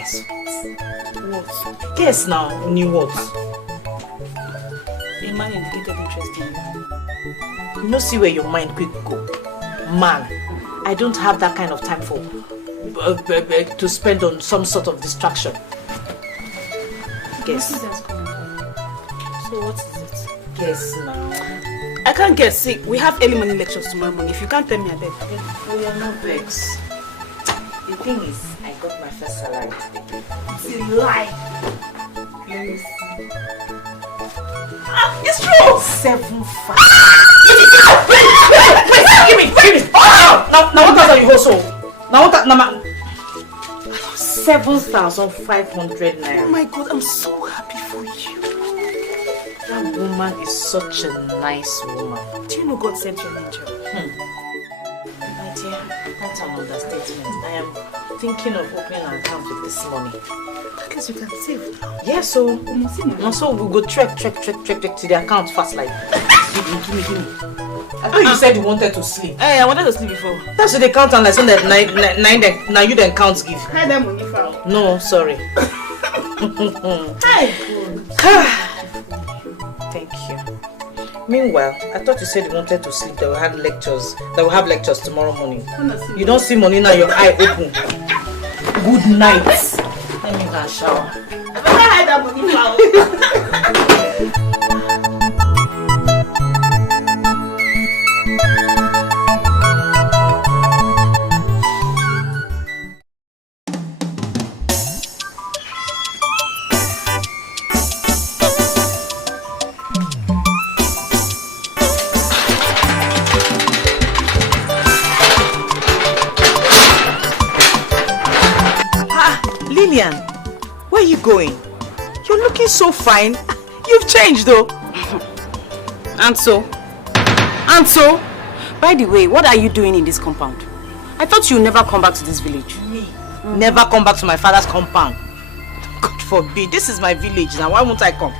Guess what? What? Guess now, new what? A man indicated interest in you. You know, see where your mind quick go. Man, I don't have that kind of time for to spend on some sort of distraction. Guess. So what is it? Guess now. I can't guess. See, we have early morning lectures tomorrow morning. If you can't tell me, I beg. Oh, you're not vexed. The thing is, I got my first salary today. It's a lie. Let me see. It's true. 7,500. Wait, give me. Oh, now what are you also? Now what? Now 7,500 naira. Oh my God, I'm so happy for you. That woman is such a nice woman. Do you know God sent you an angel? My dear, that's an understatement. I am thinking of opening an account with this money. At least you can save now. Yeah, so we'll go trek to the account fast like. Give me. I thought you said you wanted to sleep. Hey, I wanted to sleep before. That's what they count on like so that nine now you then count give. Hi there, money found. No, sorry. Hi. Thank you. Meanwhile, I thought you said you wanted to sleep, that we have lectures tomorrow morning. You don't see money now, your eye open. Good night. Let me go and shower. I better hide that money found. Lillian, where are you going? You're looking so fine. You've changed though. And so? By the way, what are you doing in this compound? I thought you'd never come back to this village. Me? Never come back to my father's compound. God forbid, this is my village now. Why won't I come?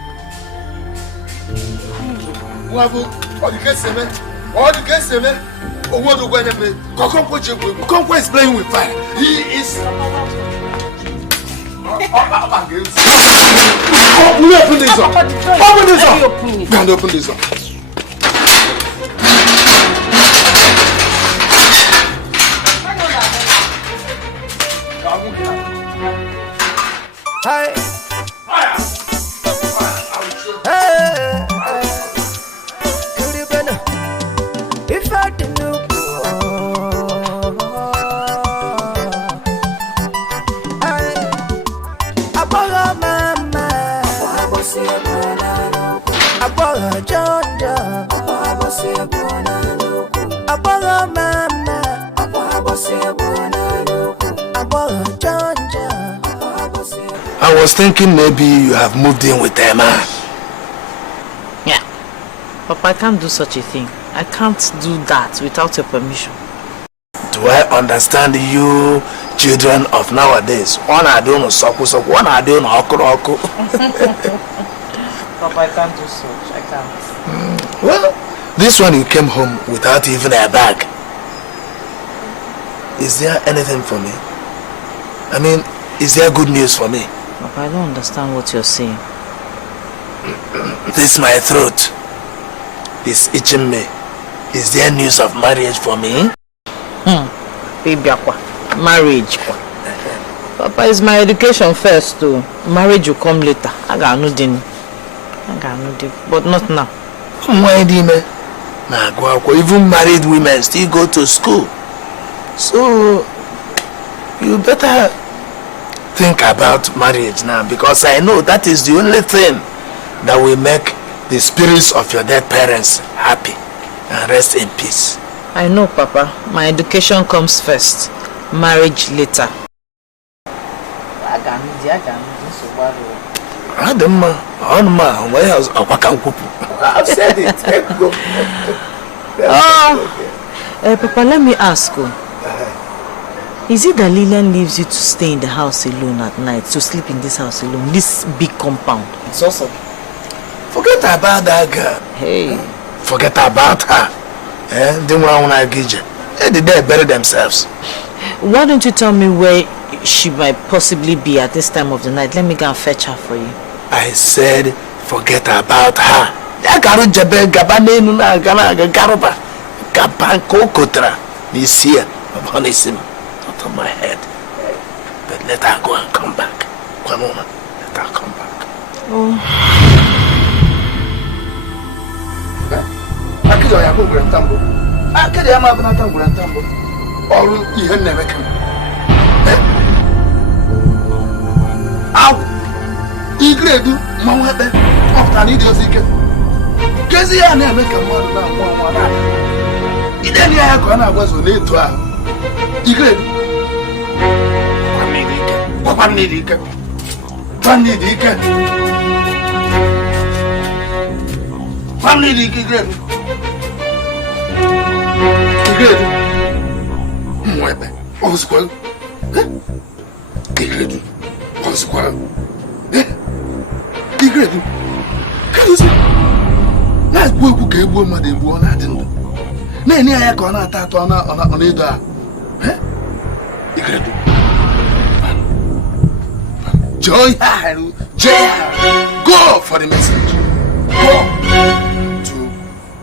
Conquer is playing with fire. He is. Open this up. Open this up. Can't open this up. Hi. If I didn't know. I was thinking maybe you have moved in with Emma. Yeah. Papa, I can't do such a thing. I can't do that without your permission. Do I understand you, children of nowadays? One are doing soku, one are doing oku. Papa, I can't do such. I can't. Well, this one you came home without even a bag. Is there anything for me? I mean, is there good news for me? Papa, I don't understand what you're saying. This my throat is itching me. Is there news of marriage for me? Baby, marriage. Papa, is my education first too. Marriage will come later. I got no din. But not now. Why do you even married women still go to school? So you better think about marriage now, because I know that is the only thing that will make the spirits of your dead parents happy and rest in peace. I know, Papa. My education comes first. Marriage later. I've said it. Papa, let me ask you. Is it that Lillian leaves you to stay in the house alone at night, to sleep in this house alone, this big compound? It's awesome. Forget about that girl. Hey. Forget about her. They did they bury themselves? Why don't you tell me where she might possibly be at this time of the night. Let me go and fetch her for you. I said forget about her. Garuba this year upon his not on my head. But let her go and come back. Come on, let her come back. Oh. Igredu mawebe ofta ni dio sike kezi ya na eme ka mmadụ na nwa na ideni ya ka na agwazo na etu a Igredu kwamni dike Igredu mwebe osikwa Igredu osikwa Igredu, can you see? Nice boy who gave one mother one I didn't. Nay, I can not attack on either. Igredu. Joy, go for the message. Go to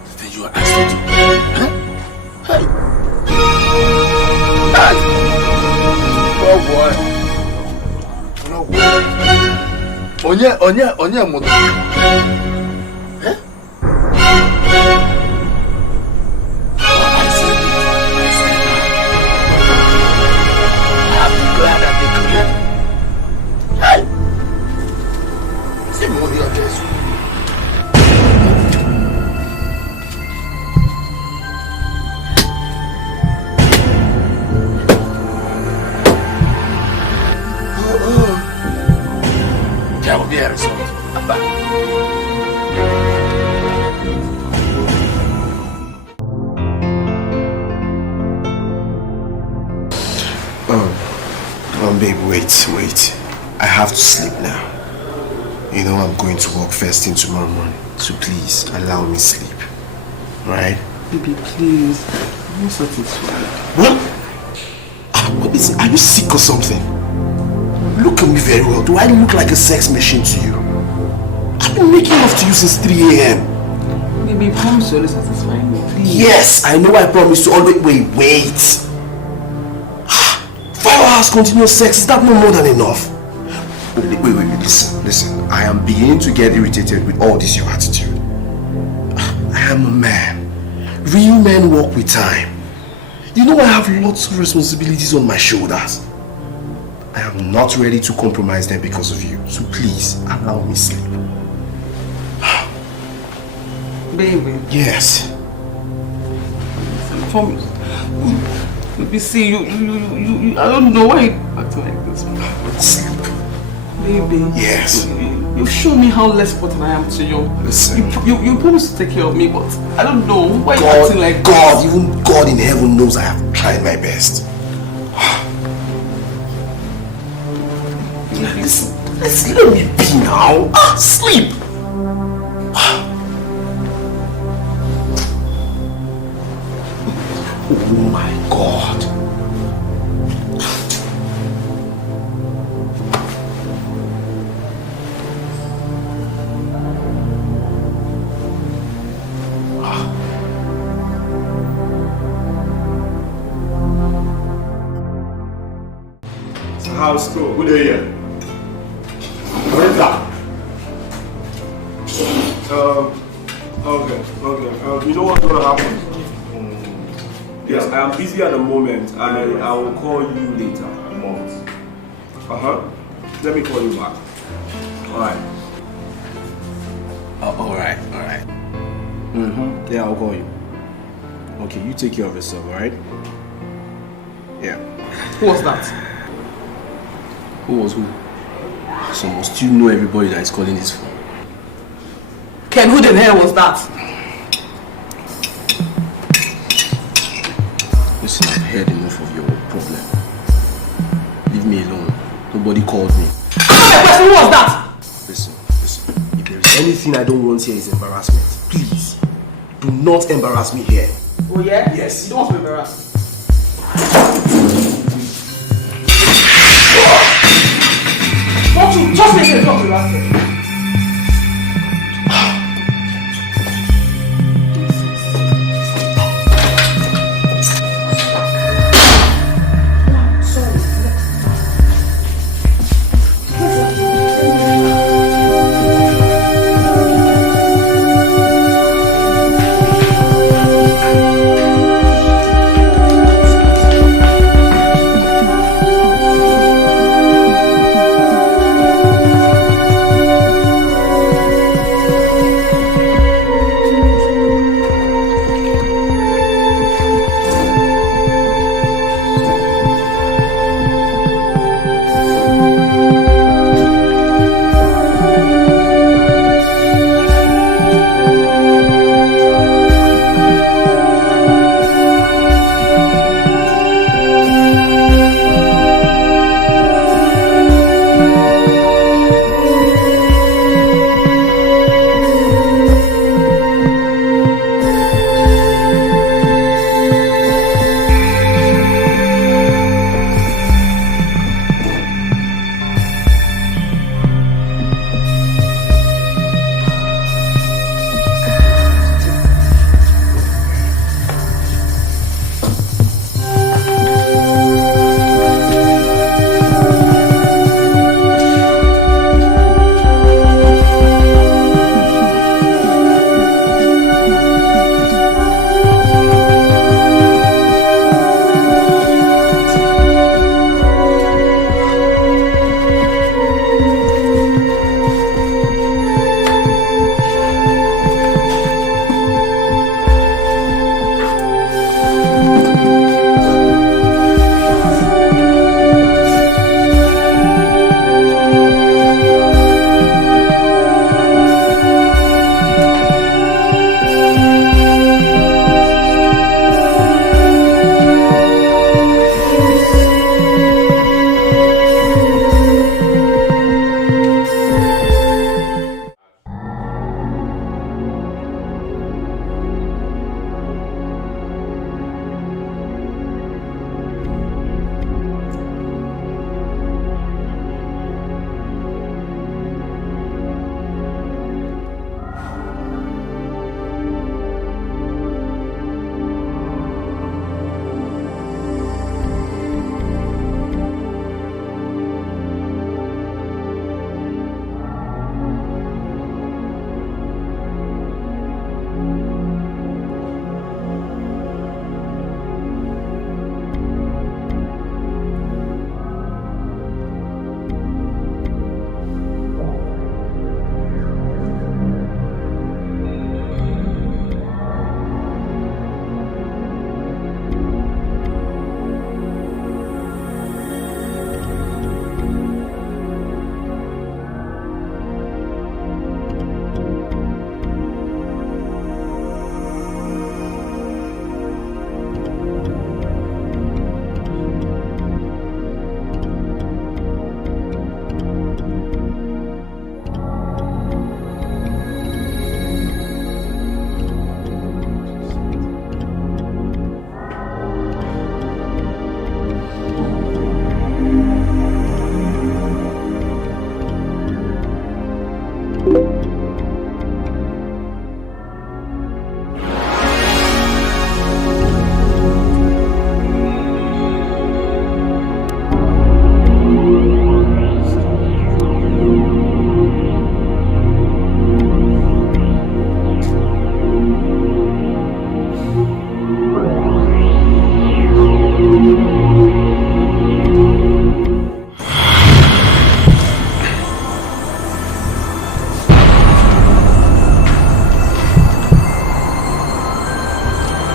the thing you are asked to do. Hey. Oh boy. Onye mudo. I'm glad that they could. Hey! See more here, Jesus. There will be a result. I'm back. Babe, wait. I have to sleep now. You know I'm going to work first thing tomorrow morning. So please, allow me sleep. Right? Baby, please. I'm not satisfied. What? What is it? Are you sick or something? Look at me very well. Do I look like a sex machine to you? I've been making love to you since 3 a.m. Baby, promise to always satisfy me, please. Yes, I know I promised to always... Wait. 5 hours continuous sex, is that no more than enough? Wait, listen. I am beginning to get irritated with all this your attitude. I am a man. Real men walk with time. You know I have lots of responsibilities on my shoulders. I am not ready to compromise them because of you. So please, allow me sleep. Baby. Yes. I promise. Baby, see, you, I don't know why you acting like this. Sleep. Baby. Yes. You've shown me how less important I am to you. Listen. You promised to take care of me, but I don't know why you acting like this. Even God in heaven knows I have tried my best. Listen, let me be now. Sleep. Oh my God. So how's school? Good day here. Where's that? Okay. You know what's gonna happen? Yes, I am busy at the moment. I will call you later. Let me call you back. Alright. Alright. Yeah, I'll call you. Okay, you take care of yourself, alright? Yeah. Who was that? Who was who? So must you know everybody that is calling this phone? Ken, who the hell was that? Listen, I've heard enough of your problem. Leave me alone. Nobody called me. Who was that? Listen. If there is anything I don't want here is embarrassment. Please, do not embarrass me here. Oh yeah? Yes. You don't want to be embarrassed. Just listen to what we are saying.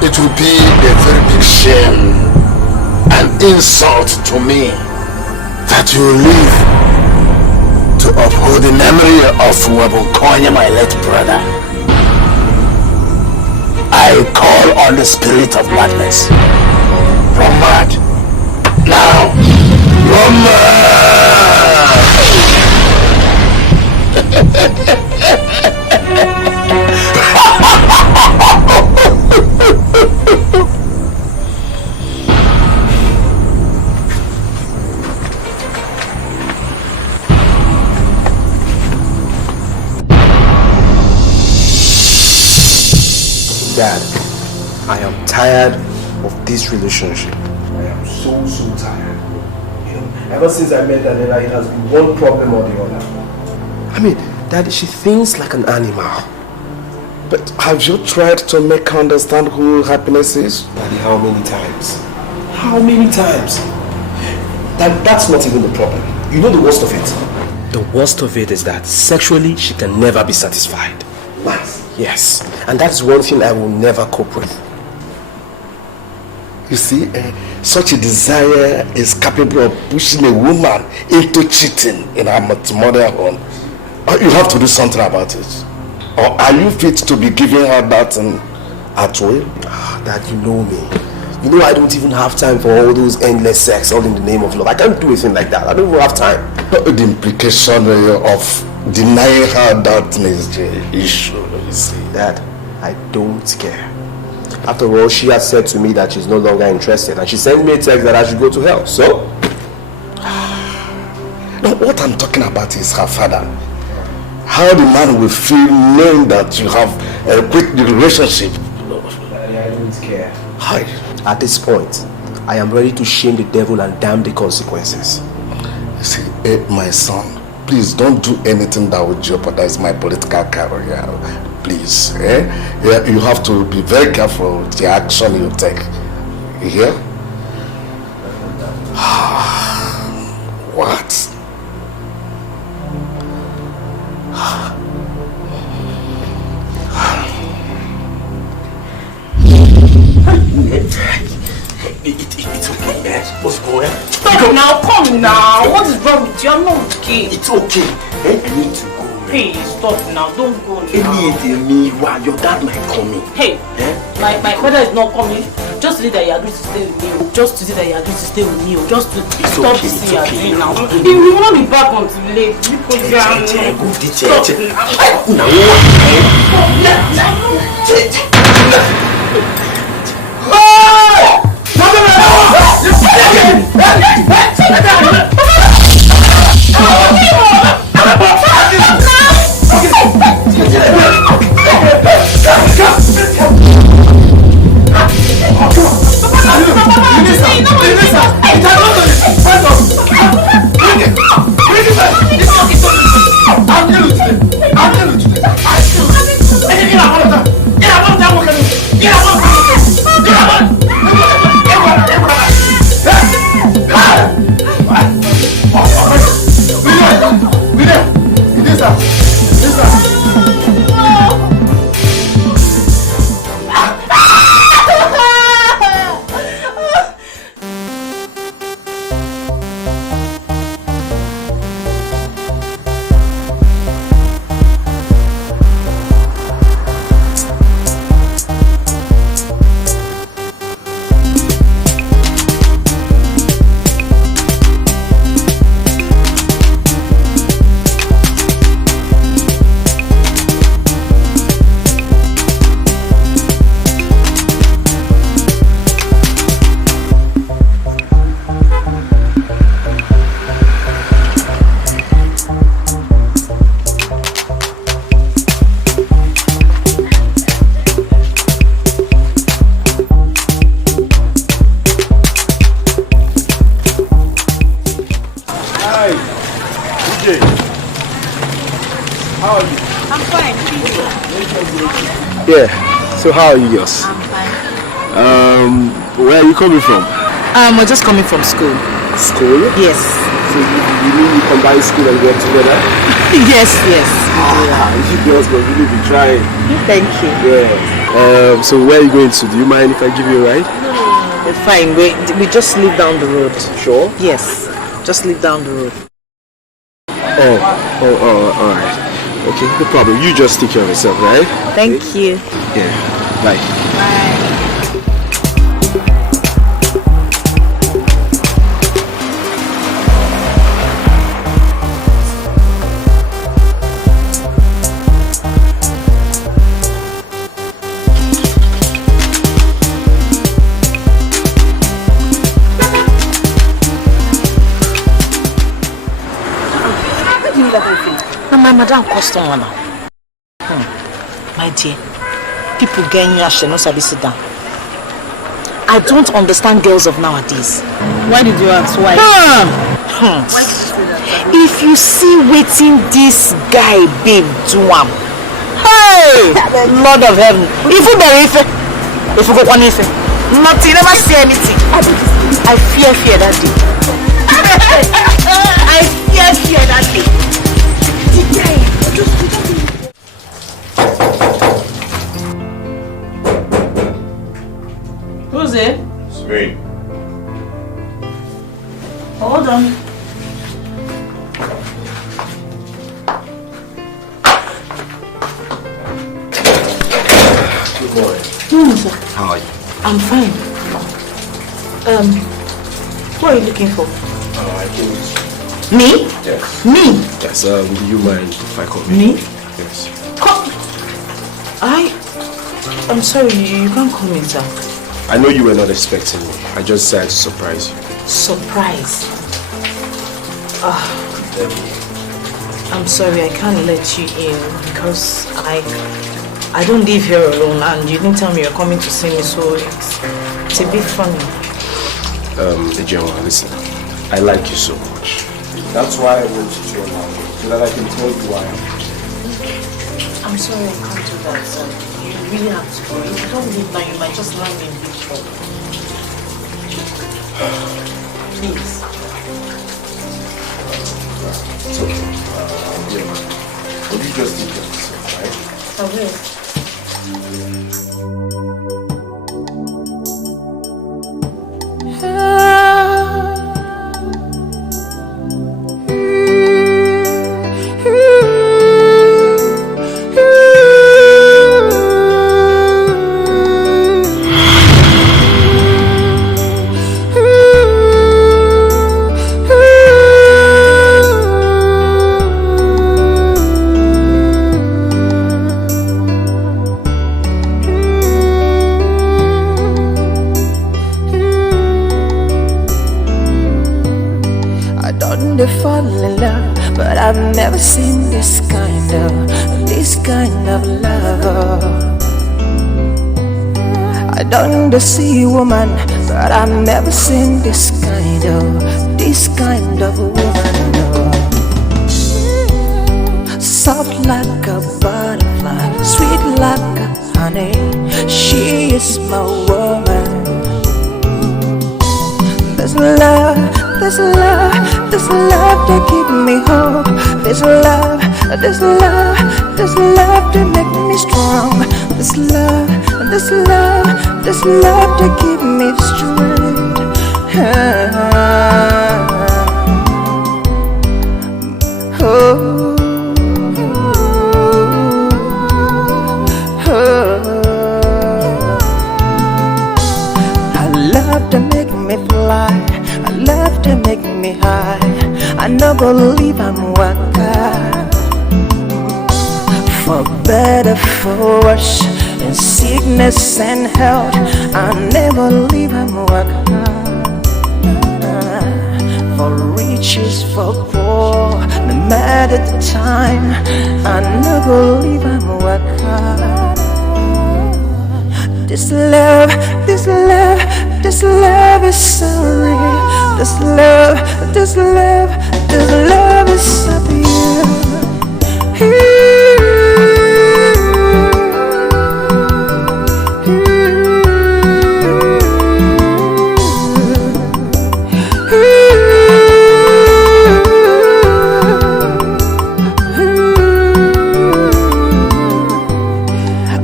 It will be a very big shame and insult to me that you live to uphold the memory of Wabukonya, my late brother. I call on the spirit of madness. Run mad. Now, run mad! Dad, I am tired of this relationship. I am so tired. You know, ever since I met Daniela, it has been one problem or the other. I mean, Daddy, she thinks like an animal. But have you tried to make her understand who happiness is? Daddy, how many times? How many times? That's not even the problem. You know the worst of it? The worst of it is that sexually, she can never be satisfied. Nice. Yes. And that's one thing I will never cope with. You see, such a desire is capable of pushing a woman into cheating in her matrimonial home. You have to do something about it. Or are you fit to be giving her that at will? Dad, you know me. You know I don't even have time for all those endless sex, all in the name of love. I can't do anything like that. I don't even have time. The implication of denying her that is the issue, you see. Dad, I don't care. After all, she has said to me that she's no longer interested, and she sent me a text that I should go to hell. So, now what I'm talking about is her father. How the man will feel knowing that you have quit the relationship. I don't care. Hi. At this point, I am ready to shame the devil and damn the consequences. You see, my son, please don't do anything that would jeopardize my political career. Please, Yeah, you have to be very careful with the action you take. You hear? What? It's okay, man. What's going on? Stop now, come now. What is wrong with you? I'm not okay. It's okay. I need to go. Hey, stop now. Don't go now. Your dad might come in. Hey, my father is not coming. Just today that you agreed to stay with me. Just today that you agreed to stay with me. Just to stop this thing you are doing now. You will not be back until late. Because you are So how are you girls? I'm fine. Where are you coming from? We're just coming from school. School? Yes. So you mean you combine school and work together? Yes. You girls will really be trying. Thank you. Yeah. So where are you going to? Do you mind if I give you a ride? No. Fine. We just live down the road. Sure? Yes. Just live down the road. Alright. Okay, no problem. You just take care of yourself, right? Thank you. Yeah. Bye. Bye. My madam customer now. My dear, people get nyash and no sabi sit down. I don't understand girls of nowadays. Why did you ask? Why? Why did you say that? If you see waiting this guy, babe, do am. Hey! Lord of heaven. If you bury if you go on if nothing, never say anything. I fear that day. I fear that day. Who's it? It's me. Hold on. Good morning. Sir. How are you? I'm fine. What are you looking for? I came with Me? Yes. Me? Yes, do you mind if I come in? Me? Yes. Come. I'm sorry, you can't come in, sir. I know you were not expecting me. I just decided to surprise you. Surprise? I'm sorry, I can't let you in because I don't live here alone and you didn't tell me you're coming to see me, so it's a bit funny. Echezona, listen. I like you so much. That's why I went to Chioma, so that I can tell you why. I'm sorry, I can't do that, sir. You really have to go. If you don't leave now, you might just land me in big trouble. Please. It's okay. Will you just take care of yourself, right? I will. I've never seen this kind of love. I don't see woman, but I've never seen this kind of woman. Soft like a butterfly, sweet like a honey. She is my woman. This love to keep me hope. This love to make me strong. This love to keep me straight. I love to make me fly. I love to make me high. I no believe I'm waka. For better, for worse, in sickness and health, I never leave I'm waka. For riches, for poor, no matter the time, I never leave I'm waka. This love is so real. This love is so pure.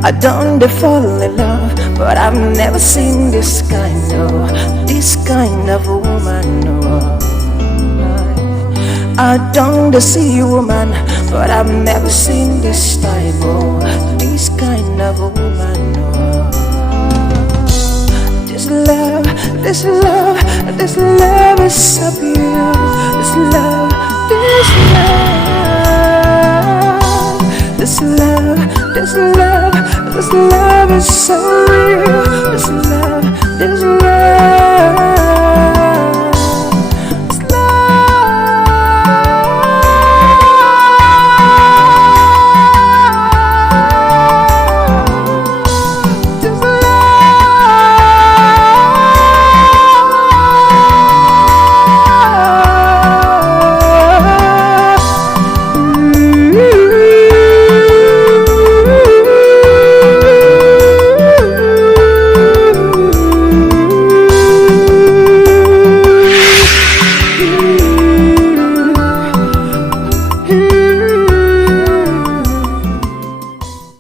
I don't fall in love, but I've never seen this kind of woman. No. I don't see woman, but I've never seen this type of kind of woman. No. This love is so pure. This love is so real. This love.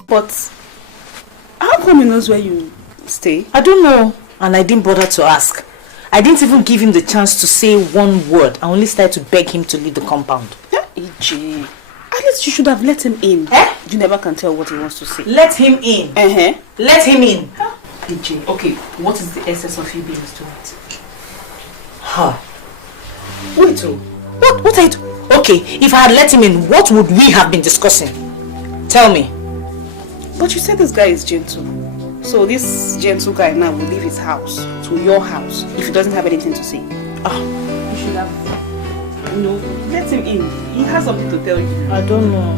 But how come he knows where you stay? I don't know, and I didn't bother to ask. I didn't even give him the chance to say one word. I only started to beg him to leave the compound. EJ, at least you should have let him in. You never can tell what he wants to say. Let him in. Let him in. EJ, okay, what is the essence of you being student? Wait, what are you doing? Okay, if I had let him in, what would we have been discussing? Tell me. But you said this guy is gentle. So this gentle guy now will leave his house to your house if he doesn't have anything to say. You should have, let him in. He has something to tell you. I don't know.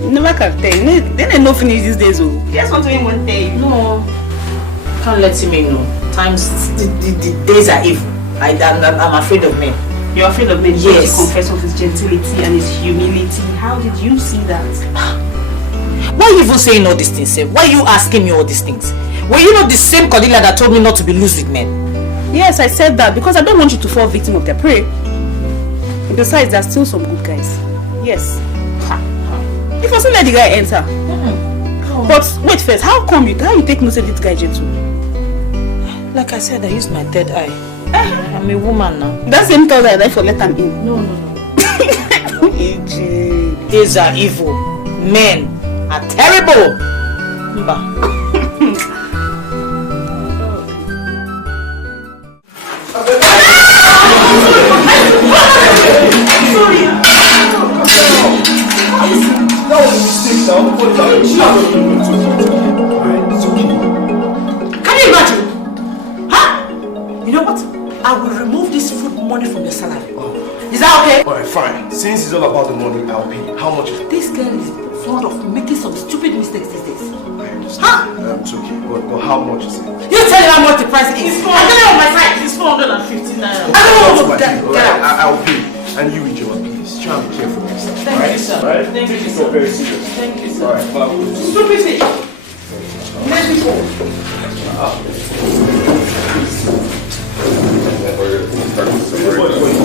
You never can tell. Then they no finish these days. There's something he won't tell you. No. Can't let him in, no. Times, the days are evil. I'm afraid of men. You're afraid of men? Yes. To confess of his gentility and his humility. How did you see that? Why are you even saying all these things, Why are you asking me all these things? Were you not the same Cordelia that told me not to be loose with men? Yes, I said that because I don't want you to fall victim of their prey. Besides, there are still some good guys. Yes. You mustn't let the guy enter. But wait first, how come you take notice of this guy gentle? Like I said, I used my third eye. I'm a woman now. That same third eye, therefore let him in. No. These are evil. Men are terrible. Can you imagine? You know what? I will remove this food money from your salary. Is that okay? Alright, fine. Since it's all about the money, I'll pay. How much is it? This girl is fond of making some stupid mistakes these days. I understand. It's okay. But how much is it? You tell her how much the price is. I tell you on my side. It's 450 naira. I don't want to get out. I'll pay. And you, Chioma, please try and be careful next time. Thank you, sir. Right? Thank you, sir. Very serious. Thank you, sir. Alright, bye. Stupid thing. Let me go.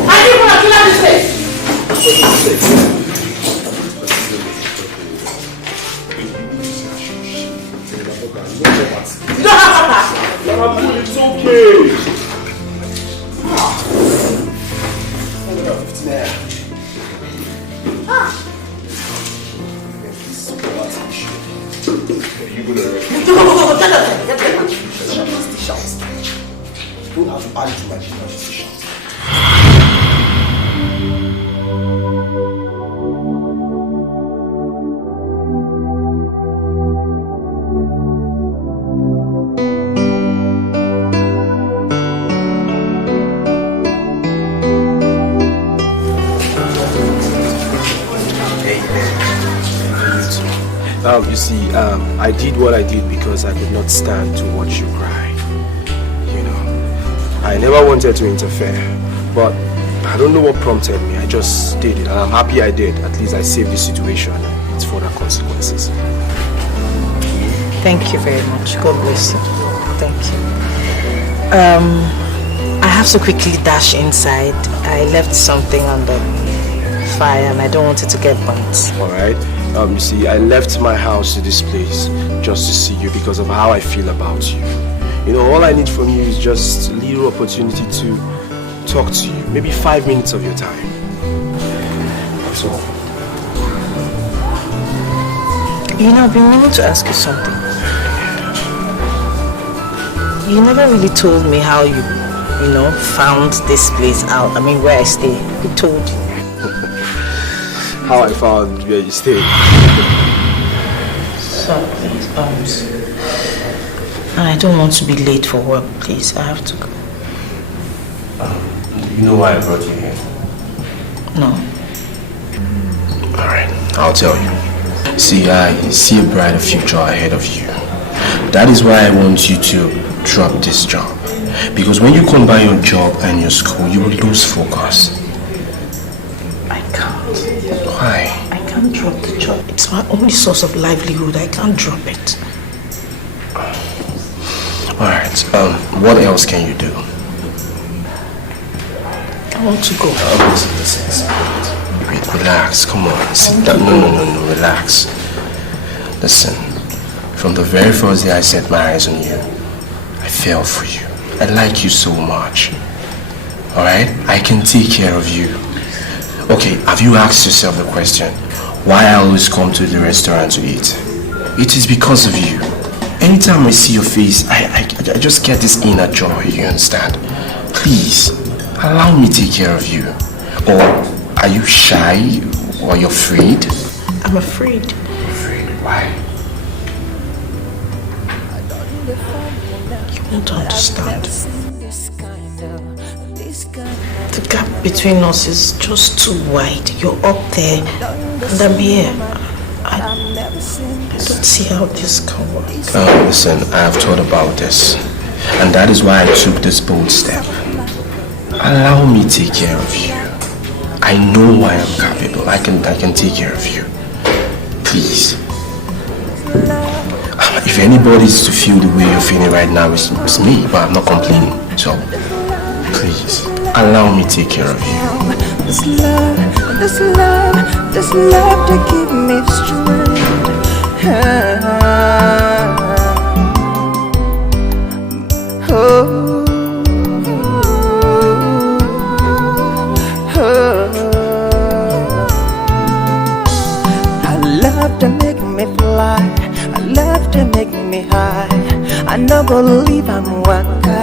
I didn't want to kill this place. You don't have a pass. It's okay. You go there. Don't have to add to my decisions. You see, I did what I did because I could not stand to watch you cry. You know, I never wanted to interfere, but I don't know what prompted me. I just did it, and I'm happy I did. At least I saved the situation and its further consequences. Thank you very much. God bless you. Thank you. I have to quickly dash inside. I left something on the fire and I don't want it to get burnt. Alright. You see, I left my house to this place just to see you because of how I feel about you. You know, all I need from you is just a little opportunity to talk to you. Maybe 5 minutes of your time. That's all. You know, I've been meaning to ask you something. You never really told me how you found this place out. I mean, where I stay. Who told you? How I found where you stay. So, please, and I don't want to be late for work, please. I have to go. You know why I brought you here? No. Alright, I'll tell you. See, I see a brighter future ahead of you. That is why I want you to drop this job. Because when you combine your job and your school, you will lose focus. I can't. Why? I can't drop the job. It's my only source of livelihood. I can't drop it. Alright, what else can you do? I want to go. Listen. Wait, relax, come on. Sit down. No, relax. Listen, from the very first day I set my eyes on you, I fell for you. I like you so much. Alright? I can take care of you. Okay, have you asked yourself the question, why I always come to the restaurant to eat? It is because of you. Anytime I see your face, I just get this inner joy, you understand? Please, allow me to take care of you. Or are you shy? Or you're afraid? I'm afraid. Afraid? Why? You won't understand. The gap between us is just too wide. You're up there and I'm here. I don't see how this can work. Listen, I have thought about this. And that is why I took this bold step. Allow me to take care of you. I know I am capable. I can take care of you. Please. If anybody's to feel the way you're feeling right now, it's me, but I'm not complaining. So, please, allow me to take care of you. This love to give me strength. I love to make me fly. I love to make me high. I no go leave am waka.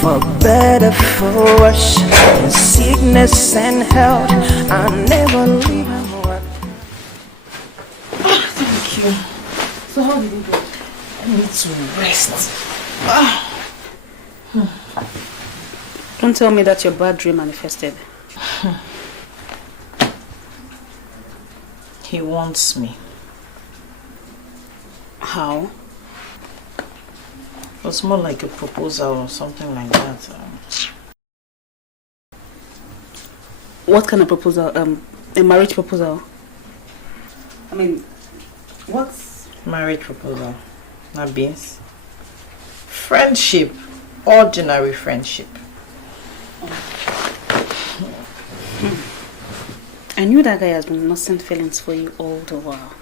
For better, for worse, in sickness and health, I never leave am waka. Thank you. So how did it go? I need to rest. Don't tell me that your bad dream manifested. He wants me. How? It was more like a proposal or something like that. What kind of proposal? A marriage proposal? I mean, what's... Marriage proposal. Not beans. Friendship. Ordinary friendship. I knew that guy has been nursing feelings for you all the while.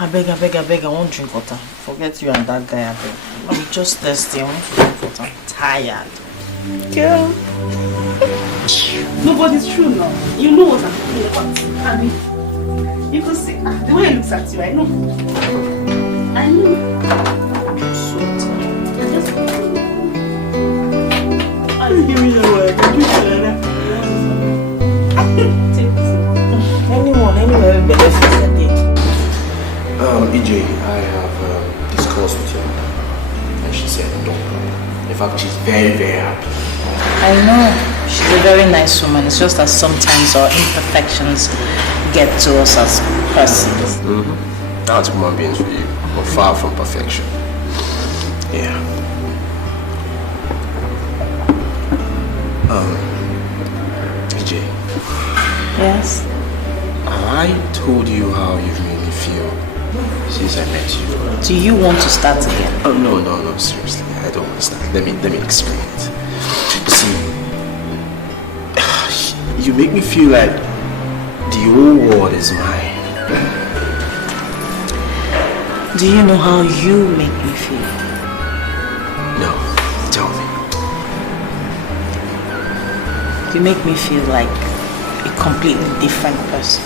I beg, I won't drink water. Forget you and that guy, I beg. I'm just thirsty, I want to drink water. I'm tired. Girl. No, but it's true now. You know what I'm talking about. I mean, you can see the way he looks at you, I know. I know. I'm so tired. I'll give you the word. Anyway, we better fix that day. EJ, I have discussed with her, and she said don't cry. In fact, she's very, very happy. I know. She's a very nice woman. It's just that sometimes our imperfections get to us as persons. That's human beings for you, but far from perfection. Yeah. EJ. Yes? I told you how you've made me feel since I met you. Do you want to start again? Oh, no, seriously. I don't want to start. Let me explain it. You see, you make me feel like the whole world is mine. Do you know how you make me feel? No, tell me. You make me feel like a completely different person.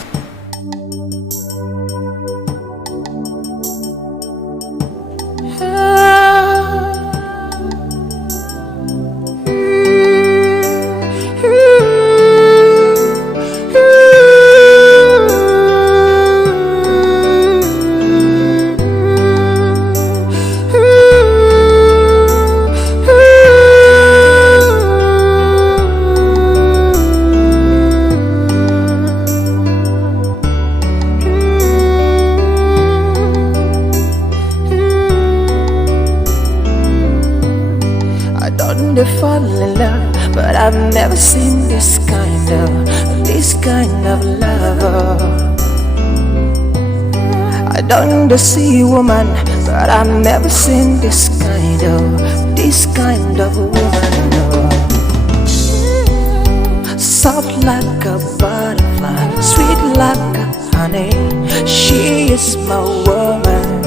Seen this kind of love. I don't see woman, but I've never seen this kind of woman. Soft like a butterfly, sweet like a honey, She is my woman.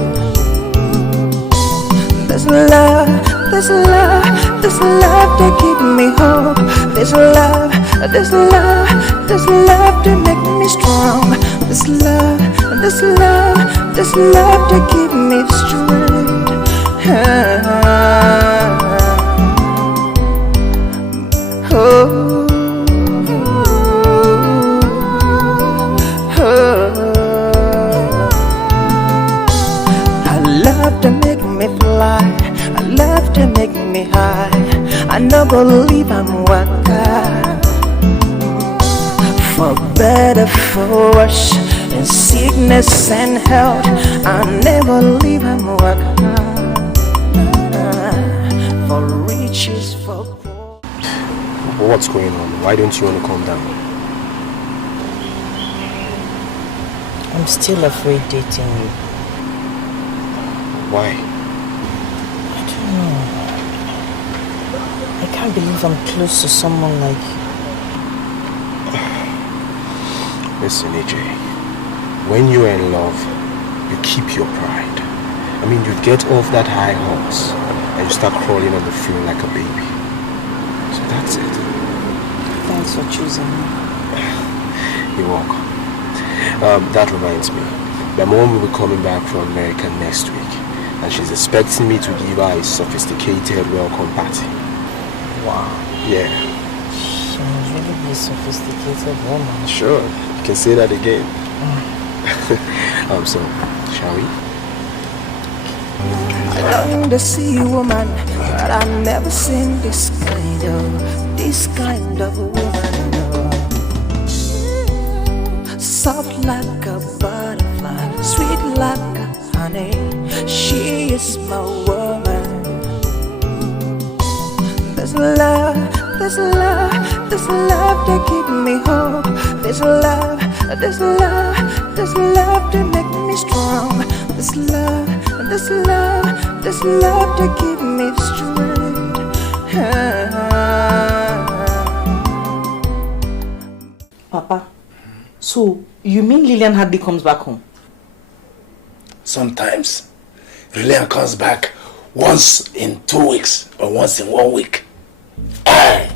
This love, this love, this love to keep me hope. This love, this love, this love to make me strong. This love, this love, this love to keep me straight. I love to make me fly. I love to make me high. I no go leave I'm waka. For better, for worse, in sickness and health, I never leave I'm waka. For riches, for poor. What's going on? Why don't you want to calm down? I'm still afraid dating you. Why? I don't know. I can't believe I'm close to someone like you. Listen, AJ. When you are in love, you keep your pride. I mean, you get off that high horse and you start crawling on the floor like a baby. So that's it. Thanks for choosing me. You're welcome. That reminds me. My mom will be coming back from America next week, and she's expecting me to give her a sophisticated welcome party. Wow. Yeah. She must really be a sophisticated woman. Sure. You can say that again. So, shall we? I long to see a woman, but I've never seen this kind of woman. Soft like a butterfly, sweet like a honey. She is my woman. This love, this love, this love to keep me hope. This love, this love, this love to make me strong. This love, this love, this love to keep me straight. Papa, so you mean Lillian hardly comes back home? Sometimes Lillian comes back once in 2 weeks or once in 1 week. Aye.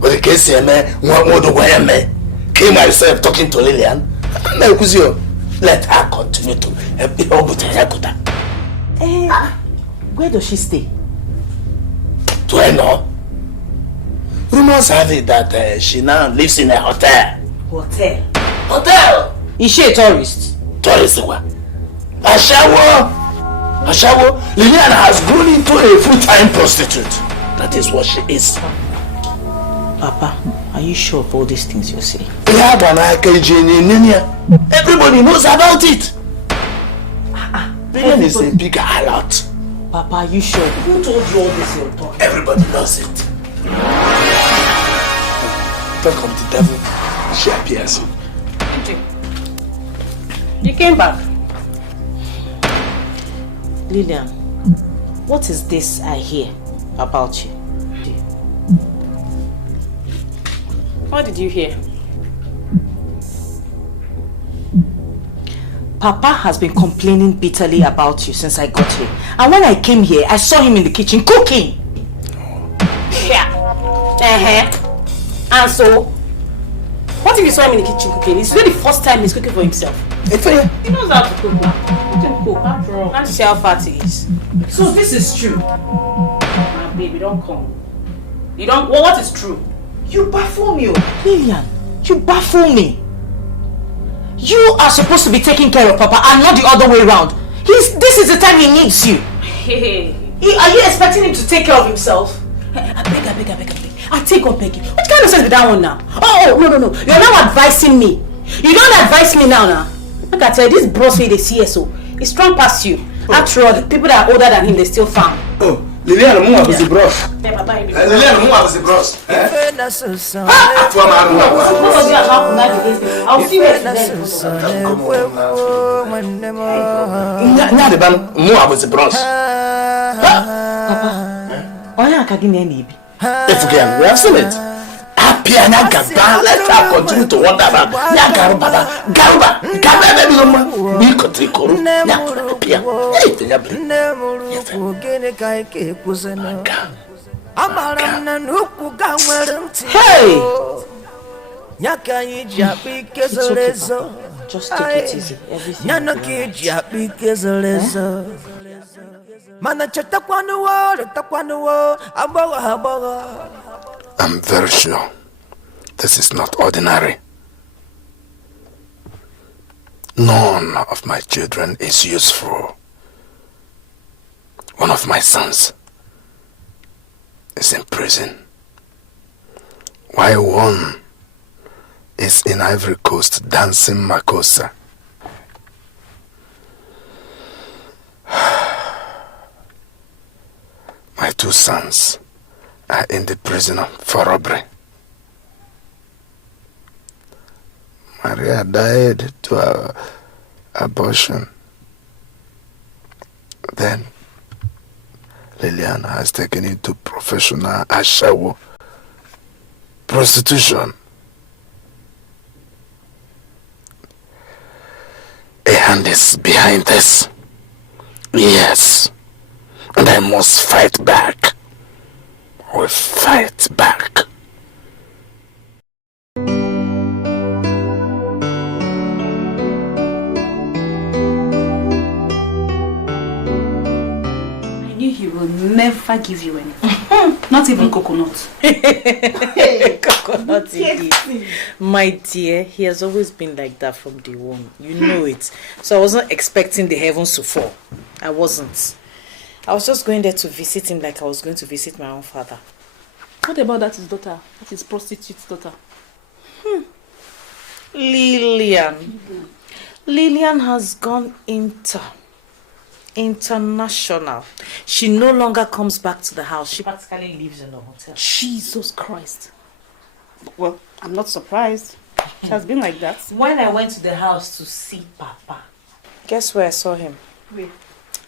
But the case here, one more do where me came myself talking to Lillian. Let her continue to be able to help with that. Where does she stay? Do I know? Rumors have it that she now lives in a hotel. Hotel? Hotel! Is she a tourist? Tourist what? Ashawo! Lillian has grown into a full-time prostitute. That is what she is. Papa, are you sure of all these things you say? Everybody knows about it. Lillian is a big harlot. Papa, are you sure? Who told you all this you're talking? Everybody knows it. Talk of the devil, she appears. You came back. Lillian, what is this I hear about you? What did you hear? Papa has been complaining bitterly about you since I got here. And when I came here, I saw him in the kitchen cooking. Yeah. And so, what if you saw him in the kitchen cooking? It's not the first time he's cooking for himself. He knows how to cook. He can cook, after all. Can't you see how fat he is? So this is true. Baby, don't come. You don't. Well, what is true? You baffle me, Lillian. You baffle me. You are supposed to be taking care of Papa and not the other way around. This is the time he needs you. Hey. Are you expecting him to take care of himself? I beg. I take on begging. What kind of sense with that one now? Oh, no. You're now advising me. You don't advise me now. Look at this bros with the CSO. He's strong past you. Oh. After all, the people that are older than him, they still farm. Oh, Lillian, who was the bros? Lillian, who was the bros? I'll see where it's Papa, we have seen it. Let her continue to wonder about Garuba. Hey! Just take it easy. I'm very sure this is not ordinary. None of my children is useful. One of my sons is in prison, while one is in Ivory Coast dancing Makossa. My 2 sons are in the prison for robbery. Maria died to abortion. Then Lillian has taken into professional ashawo, prostitution. A hand is behind this. Yes. And I must fight back. We fight back. I knew he will never give you anything. Not even coconut. Coconut indeed. My dear, he has always been like that from day one. You know it. So I wasn't expecting the heavens to fall. I wasn't. I was just going there to visit him like I was going to visit my own father. What about that his daughter? That his prostitute's daughter? Lillian. Lillian has gone international. She no longer comes back to the house. She practically lives in the hotel. Jesus Christ. Well, I'm not surprised. She has been like that. When I went to the house to see Papa, guess where I saw him? Where?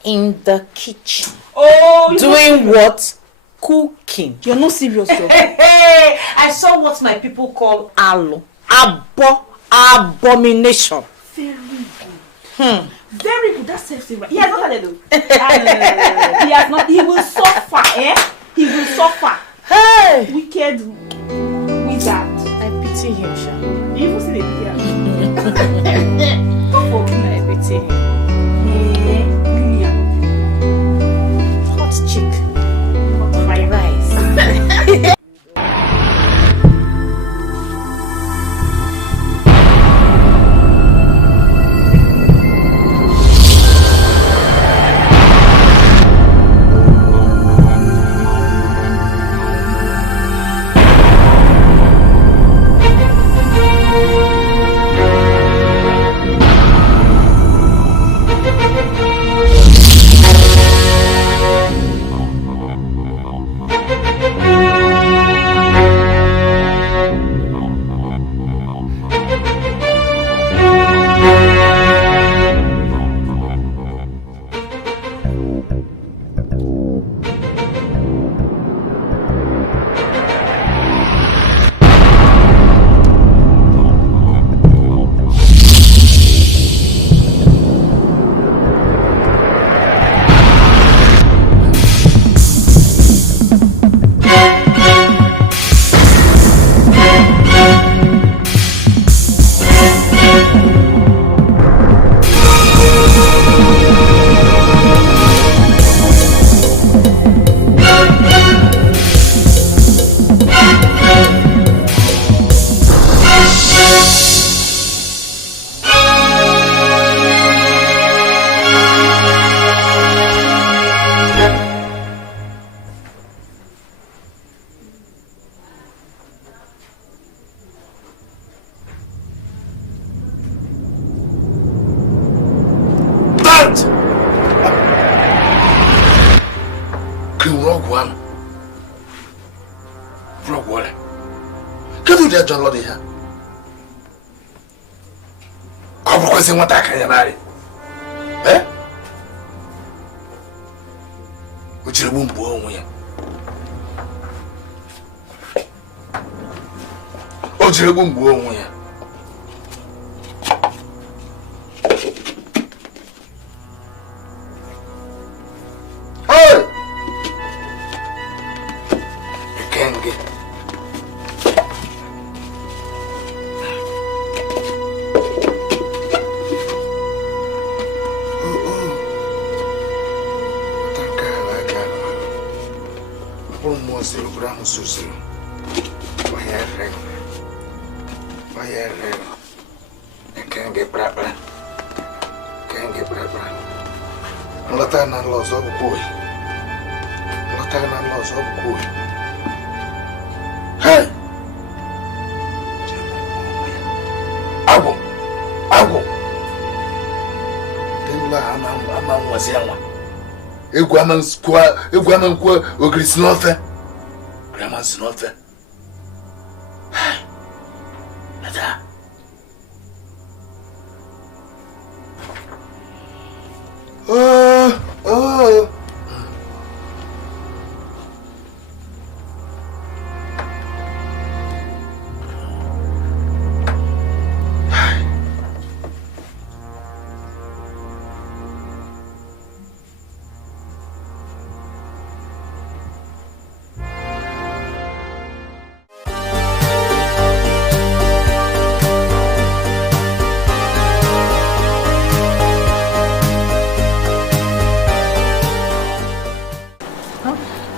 In the kitchen. Oh, doing what? Cooking. You're not serious, though. I saw what my people call abomination. Very good. Very good. That's safe. He has not had it, though. He has not. He will suffer, He will suffer. Hey! Wicked wizard. I pity him, Sha. You even see the video. I pity him. Hot chick. Hot fried rice. John Lodi here. Come because you want to marry. Eh? Which you won't go on. Iguaman or Grisnotha. Grandma's not there.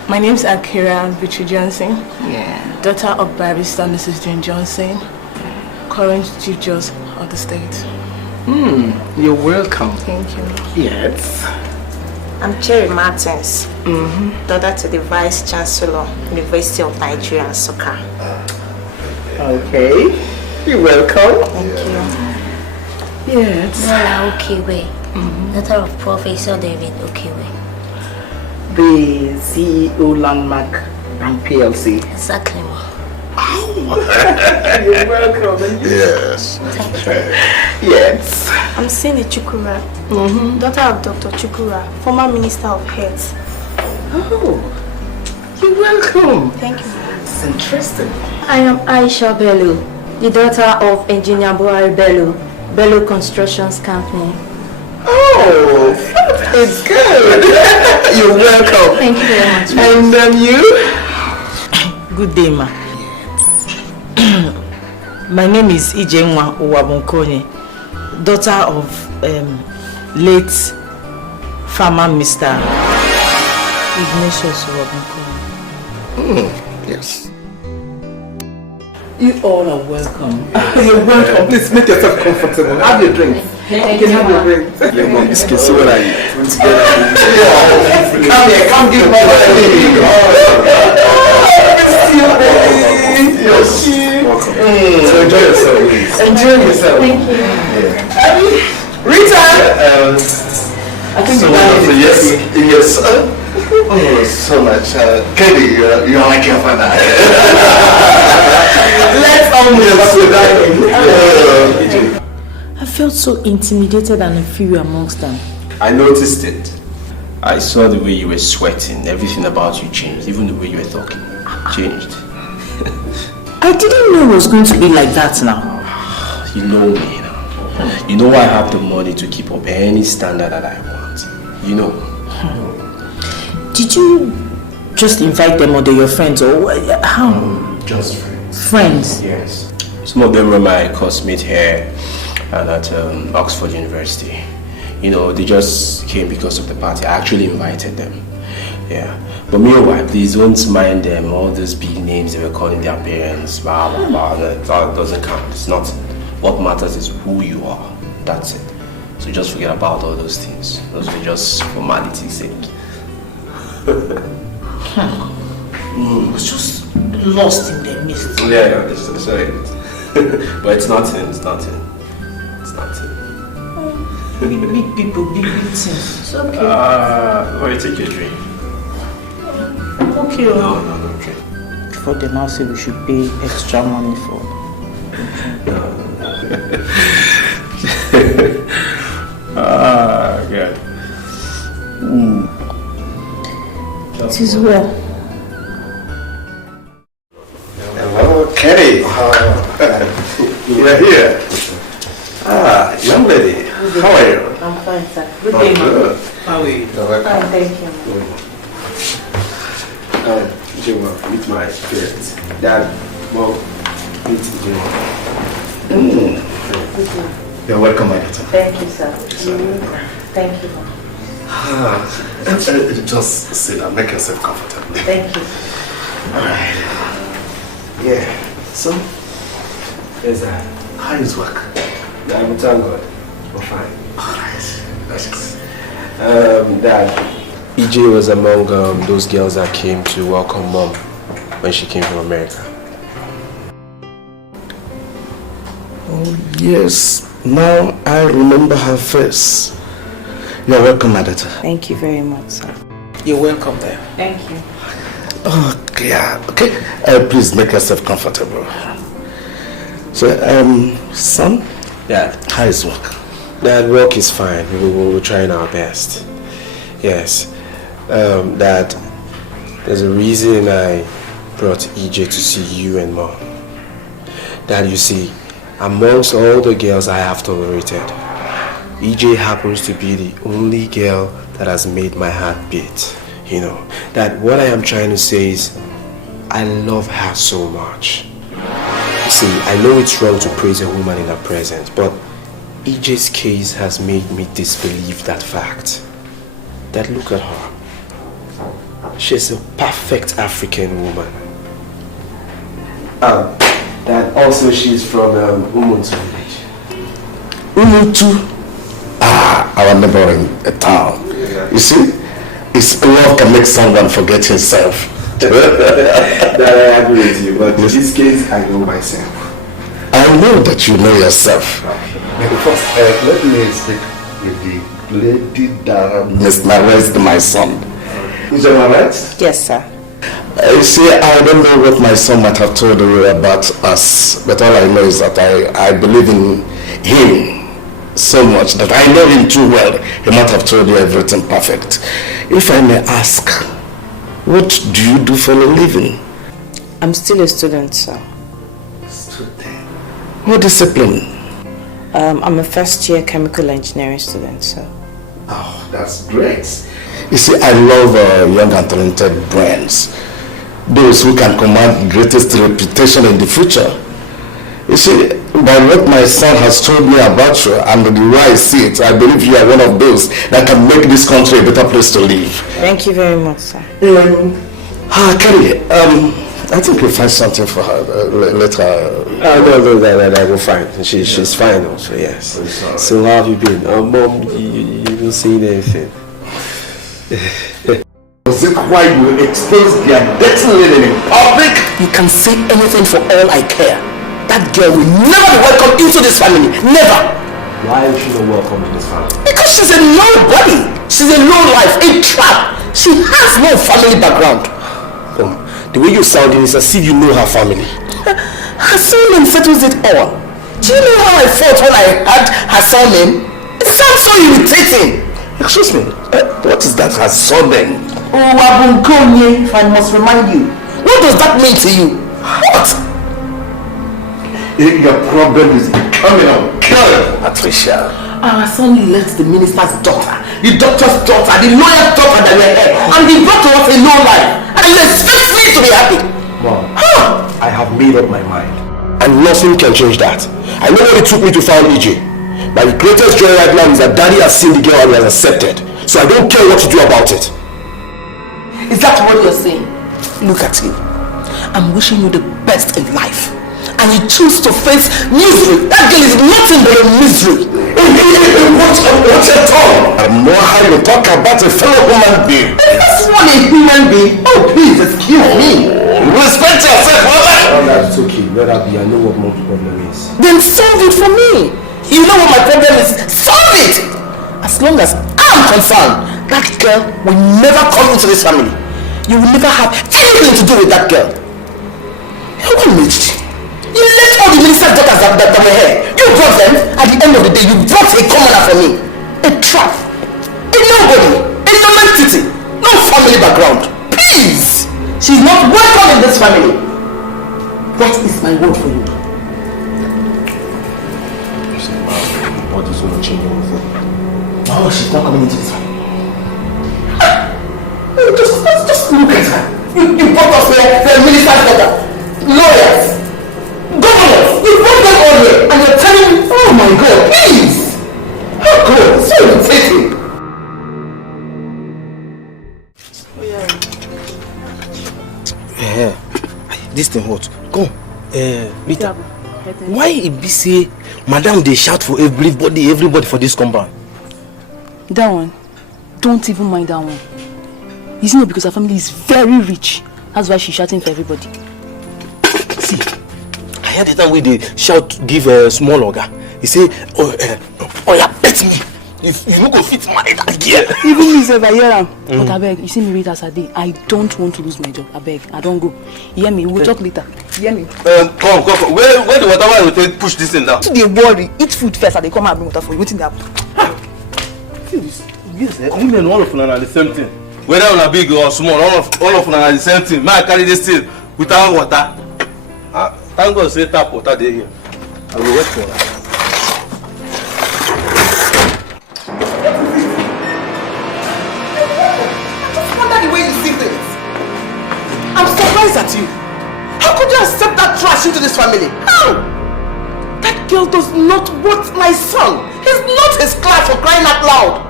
My name is Akira Johnson. Yeah. Daughter of barrister Mrs. Jane Johnson, current Chief Judge of the state. You're welcome. Thank you. Yes. I'm Cherry Martins, daughter to the Vice Chancellor, University of Nigeria, Nsukka. Okay. You're welcome. Thank you. Yes. Nola Okewe, daughter of Professor David Okewe. The CEO Landmark and PLC. Exactly. You're welcome. Yes. Thank you. Yes. I'm Sine Chukura, daughter of Dr. Chukura, former Minister of Health. Oh, you're welcome. Thank you. It's interesting. I am Aisha Bello, the daughter of Engineer Buhari Bello, Bello Constructions Company. Oh, it's good. You're welcome. Thank you very much. And you? Good day, ma. My name is Ijenwa Owabunkonye, daughter of late farmer Mr. Ignatius Owabunkonye. Yes. You all are welcome. You're welcome. Please make yourself comfortable. Have your drink. You can have your drink. Yeah, mom, biscuits. So what are you? Come here. Come give me Yes. Welcome. So enjoy yourself, please. Enjoy yourself. Thank you. Rita! I think so yes. Oh, so much. Katie, you're like your father. Let's I felt so intimidated and inferior amongst them. I noticed it. I saw the way you were sweating. Everything about you changed. Even the way you were talking changed. I didn't know it was going to be like that now. You know me now. You know I have the money to keep up any standard that I want. You know. Did you just invite them or they're your friends or how? Just friends. Friends? Yes. Some of them were my classmates here and at Oxford University. You know, they just came because of the party. I actually invited them. Yeah. But meanwhile, please don't mind them, all those big names they were calling their parents, blah, blah, blah. That doesn't count. It's not. What matters is who you are. That's it. So just forget about all those things. Those were just formality's sake. I was just lost in the mist. Yeah, it's right. But it's nothing. It's nothing. It's nothing. Big people, big things. It's okay. Why you take your drink? Okay. No, drink. For them, I'll say we should pay extra money for. God. It is well. Hello, Kenny. you're here. Ah, young lady. How are you? I'm fine, sir. Good day, ma'am. How are you? You're welcome. Fine, thank you. Chioma, meet my parents. Dad, Mom, meet Chioma. You're welcome, my daughter. Thank you, sir. Thank you, ma'am. Just sit down, make yourself comfortable. Thank you. Alright. Yeah. So, Yes, sir. how is work? I will thank God. We're fine. Alright. That's Dad, EJ was among those girls that came to welcome Mom when she came from America. Oh, yes. Now I remember her face. You're welcome, my daughter. Thank you very much, sir. You're welcome there. Thank you. Oh, yeah. Okay. Please make yourself comfortable. So, son? Yeah. How is work? Dad, work is fine. We're trying our best. Yes. Dad, there's a reason I brought EJ to see you and Mom. Dad, you see, amongst all the girls I have tolerated, EJ happens to be the only girl that has made my heart beat. You know, that what I am trying to say is, I love her so much. You see, I know it's wrong to praise a woman in her presence, but EJ's case has made me disbelieve that fact. That look at her. She's a perfect African woman. That also she's from Umuntu village. Umuntu? Ah, our neighboring town. Yeah. You see, his love can make someone forget himself. That I agree with you, but in this case, I know myself. I know that you know yourself. Okay. First, let me speak with the lady that mesmerized my son. Is that right? Yes, sir. You see, I don't know what my son might have told you about us, but all I know is that I believe in him so much that I know him too well. He might have told you everything perfect. If I may ask, what do you do for a living? I'm still a student, sir. Student? What discipline? I'm a first-year chemical engineering student, sir. Oh, that's great. You see, I love young and talented brains. Those who can command greatest reputation in the future. You see, by what my son has told me about you and the way I see it, I believe you are one of those that can make this country a better place to live. Thank you very much, sir. Carrie, I think we'll find something for her. Let her... No, that will find. She's fine also, yes. So how have you been? Mom, you haven't seen anything. Was it why you exposed their dirty linen in public? You can say anything for all I care. That girl will never be welcome into this family. Never. Why is she not welcome to this family? Because she's a nobody. She's a low life, a trap. She has no family background. Oh, the way you're sounding is as if you know her family. Her surname settles it all. Do you know how I felt when I heard her surname? It sounds so irritating. Excuse me, what is that her surname? Oh, Abunkonye, if I must remind you. What does that mean to you? What? Your problem is becoming unbearable, Patricia. Our son left the minister's daughter, the doctor's daughter, the lawyer's daughter that we're here, and he brought to us a low life. And you expect me to be happy? Mom, I have made up my mind. And nothing can change that. I know what it took me to find EJ. My greatest joy right now is that Daddy has seen the girl and he has accepted. So I don't care what you do about it. Is that what you're saying? Look at you. I'm wishing you the best in life. And you choose to face misery. That girl is nothing but a misery. What's your tongue? I'm more how you talk about a fellow human being. That's not a human being. Oh, please, excuse me. Respect yourself, mother. Oh, that's okay. Let her be. I know what Mom's problem is. Then solve it for me. You know what my problem is? Solve it! As long as I'm concerned, that girl will never come into this family. You will never have anything to do with that girl. What missed? You let all the minister's daughters that were here. You brought them. At the end of the day, you brought a commoner for me. A trap. A nobody. A non-entity. No family background. Please! She's not welcome in this family. That is my word for you. nobody's going to change anything. No, she's not coming into this family. Just look at her. You brought us here, the minister's daughter, lawyers, governors. You brought them all here, and you're telling me, oh my God, please! How good? So irritating. This thing hot. Come. Rita, why it be say, Madam, they shout for everybody for this compound? That one, don't even mind that one. It's not because her family is very rich. That's why she's shouting for everybody. See, I heard the time when they shout, give a small organ. He say, oh yeah, bet me. If you go fit my that gear. Even me say I hear am. But I beg, you see me wait as a day. I don't want to lose my job. I beg, I don't go. You hear me? We'll talk later. You hear me? Come. Where the water will take push this thing down? They worry. Eat food first and they come and bring water for you. Waiting there. Yes, women all of them are the same thing. Whether on a big or small, all of them are the same thing. May I carry this thing without water? Thank God say tap water there here. I will wait for her. I'm surprised at you. How could you accept that trash into this family? How? That girl does not want my son. He's not his class for crying out loud.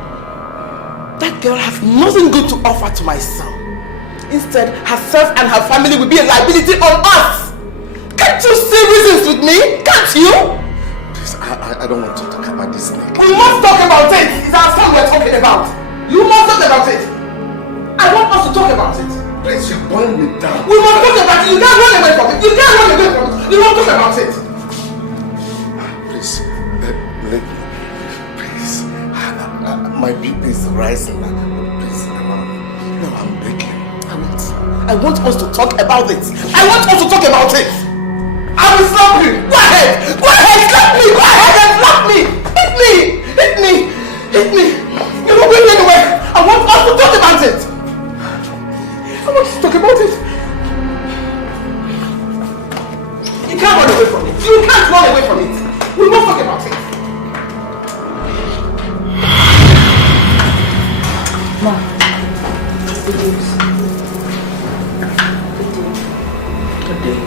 That girl has nothing good to offer to my son. Instead, herself and her family will be a liability on us. Can't you see reasons with me? Can't you? Please, I don't want to talk about this snake. We must talk about it. It's our son we're talking about. You must talk about it. I want us to talk about it. Please, you boil me down. We must talk about it. You can't run away from it. You can't run away from it. You won't talk about it. Please, let me. Please. My BP is rising. Please, no, I'm begging. I want us to talk about it. I want us to talk about it. I will slap you. Go ahead. Go ahead. Slap me. Go ahead and slap me. Hit me. Hit me. Hit me. You're not going anywhere. I want us to talk about it. I want to talk about it. You can't run away from it. You can't run away from it. We must talk about it. Mom. Good day.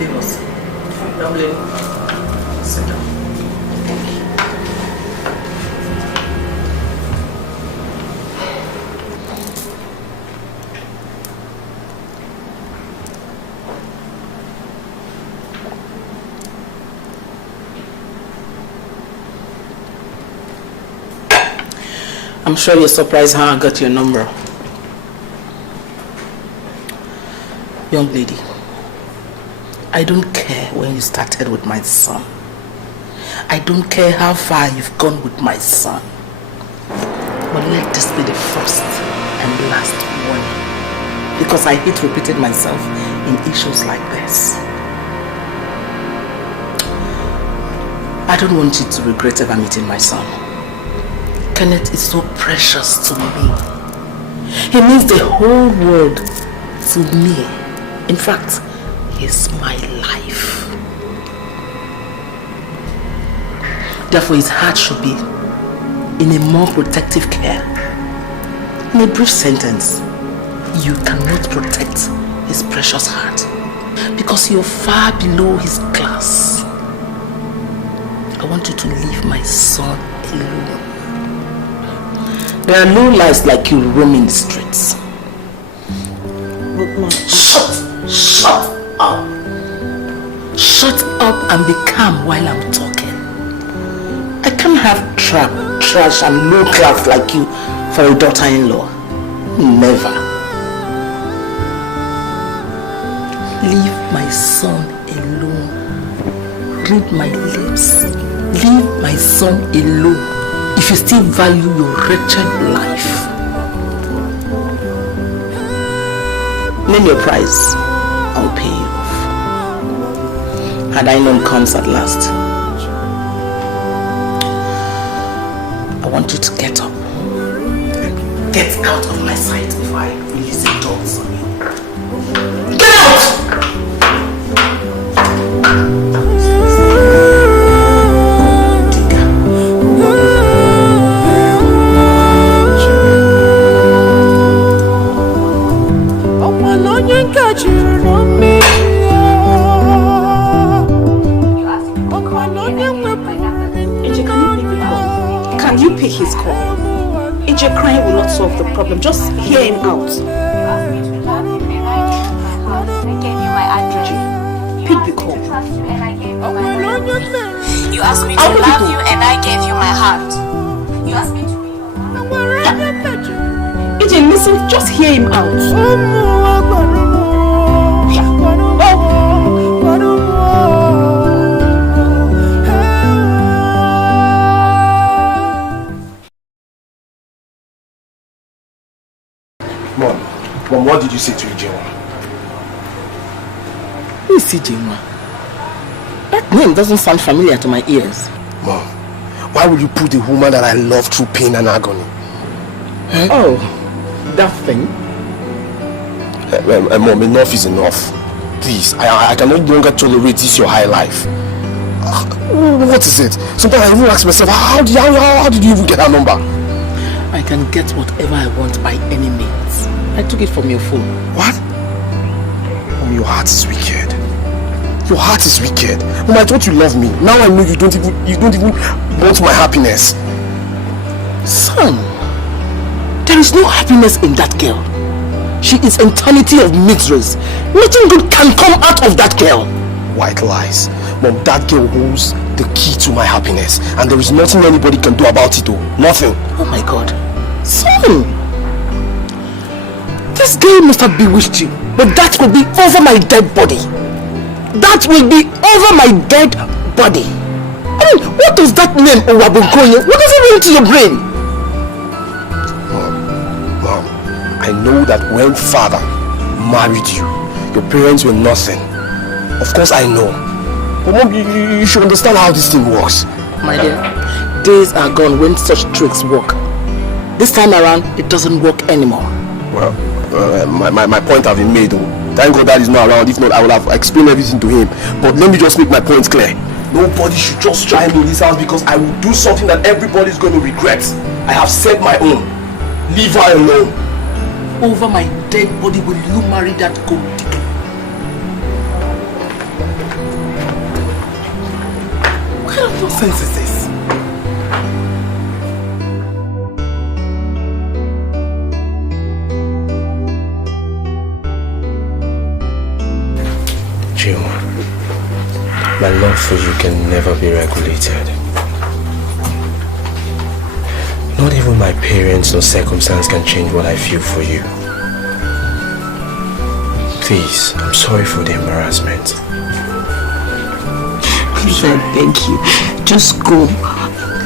Leave us. Lovely. Sit down. I'm sure you're surprised how I got your number. Young lady, I don't care when you started with my son. I don't care how far you've gone with my son. But let this be the first and last warning. Because I hate repeating myself in issues like this. I don't want you to regret ever meeting my son. Kenneth is so precious to me. He means the whole world to me. In fact, he's my life. Therefore, his heart should be in a more protective care. In a brief sentence, you cannot protect his precious heart because you're far below his class. I want you to leave my son alone. There are no lies like you roaming the streets. Shut up. Shut up and be calm while I'm talking. I can't have trash and low class like you for a daughter-in-law. Never. Leave my son alone. Read my lips. Leave my son alone. If you still value your wretched life. Name your price. I'll pay you off. Had I known comes at last. I want you to get up and get out of my sight before I release the dogs on you. Get out! Can you pick his call? AJ crying will not solve the problem. Just hear him out. Pick the call. You asked me to love you and I gave you my heart. You asked me to... AJ, listen, just hear him out. Mom, what did you say to Echezona? Who is Echezona? That name doesn't sound familiar to my ears. Mom, why would you put the woman that I love through pain and agony? Huh? Oh, that thing? Mom, enough is enough. Please, I can no longer tolerate this your high life. What is it? Sometimes I even ask myself, how did you even get that number? I can get whatever I want by any means. I took it from your phone. What? Mom, your heart is wicked. Your heart is wicked. Mom, I thought you loved me. Now I know you don't even want my happiness. Son, there is no happiness in that girl. She is eternity of miseries. Nothing good can come out of that girl. White lies. Mom, that girl holds the key to my happiness. And there is nothing anybody can do about it, though. Nothing. Oh my God. Son! This girl must have bewitched you. But that will be over my dead body. That will be over my dead body. I mean, what does that name, Owabunkonye? What does it mean to your brain? Mom, I know that when father married you, your parents were nothing. Of course I know. But Mom, you should understand how this thing works. My dear, days are gone when such tricks work. This time around, it doesn't work anymore. Well, my point has been made. Thank God that is not around. If not, I would have explained everything to him. But let me just make my point clear. Nobody should just try me in this house because I will do something that everybody is going to regret. I have said my own. Leave her alone. Over my dead body, will you marry that gold digger? What kind of nonsense is this? Chioma, my love for you can never be regulated. Not even my parents or circumstance can change what I feel for you. Please, I'm sorry for the embarrassment. Please, I beg you, just go.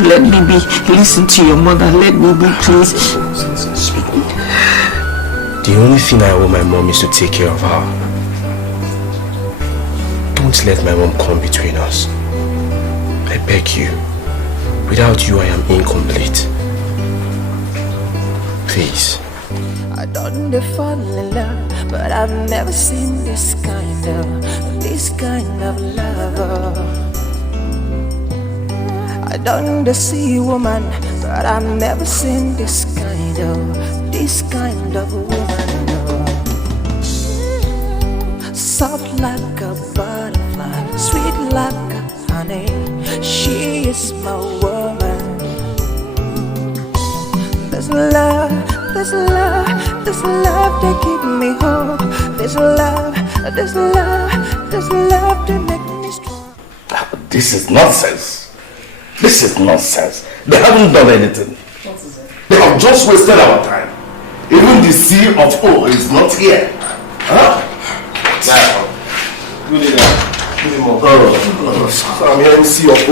Let me be. Listen to your mother. Let me be, please. Speak. The only thing I owe my mom is to take care of her. Don't let my mom come between us. I beg you. Without you, I am incomplete. Please. I don't fall in love, but I've never seen this kind of love. I don't see woman, but I've never seen this kind of woman. Soft like a butterfly, sweet like a honey. She is my woman. This love that give me hope. This love that make me strong. This is nonsense. This is nonsense. They haven't done anything. What is it? They have just wasted our time. Even the seal of O is not here. Huh? Good evening. So I'm hearing C of O.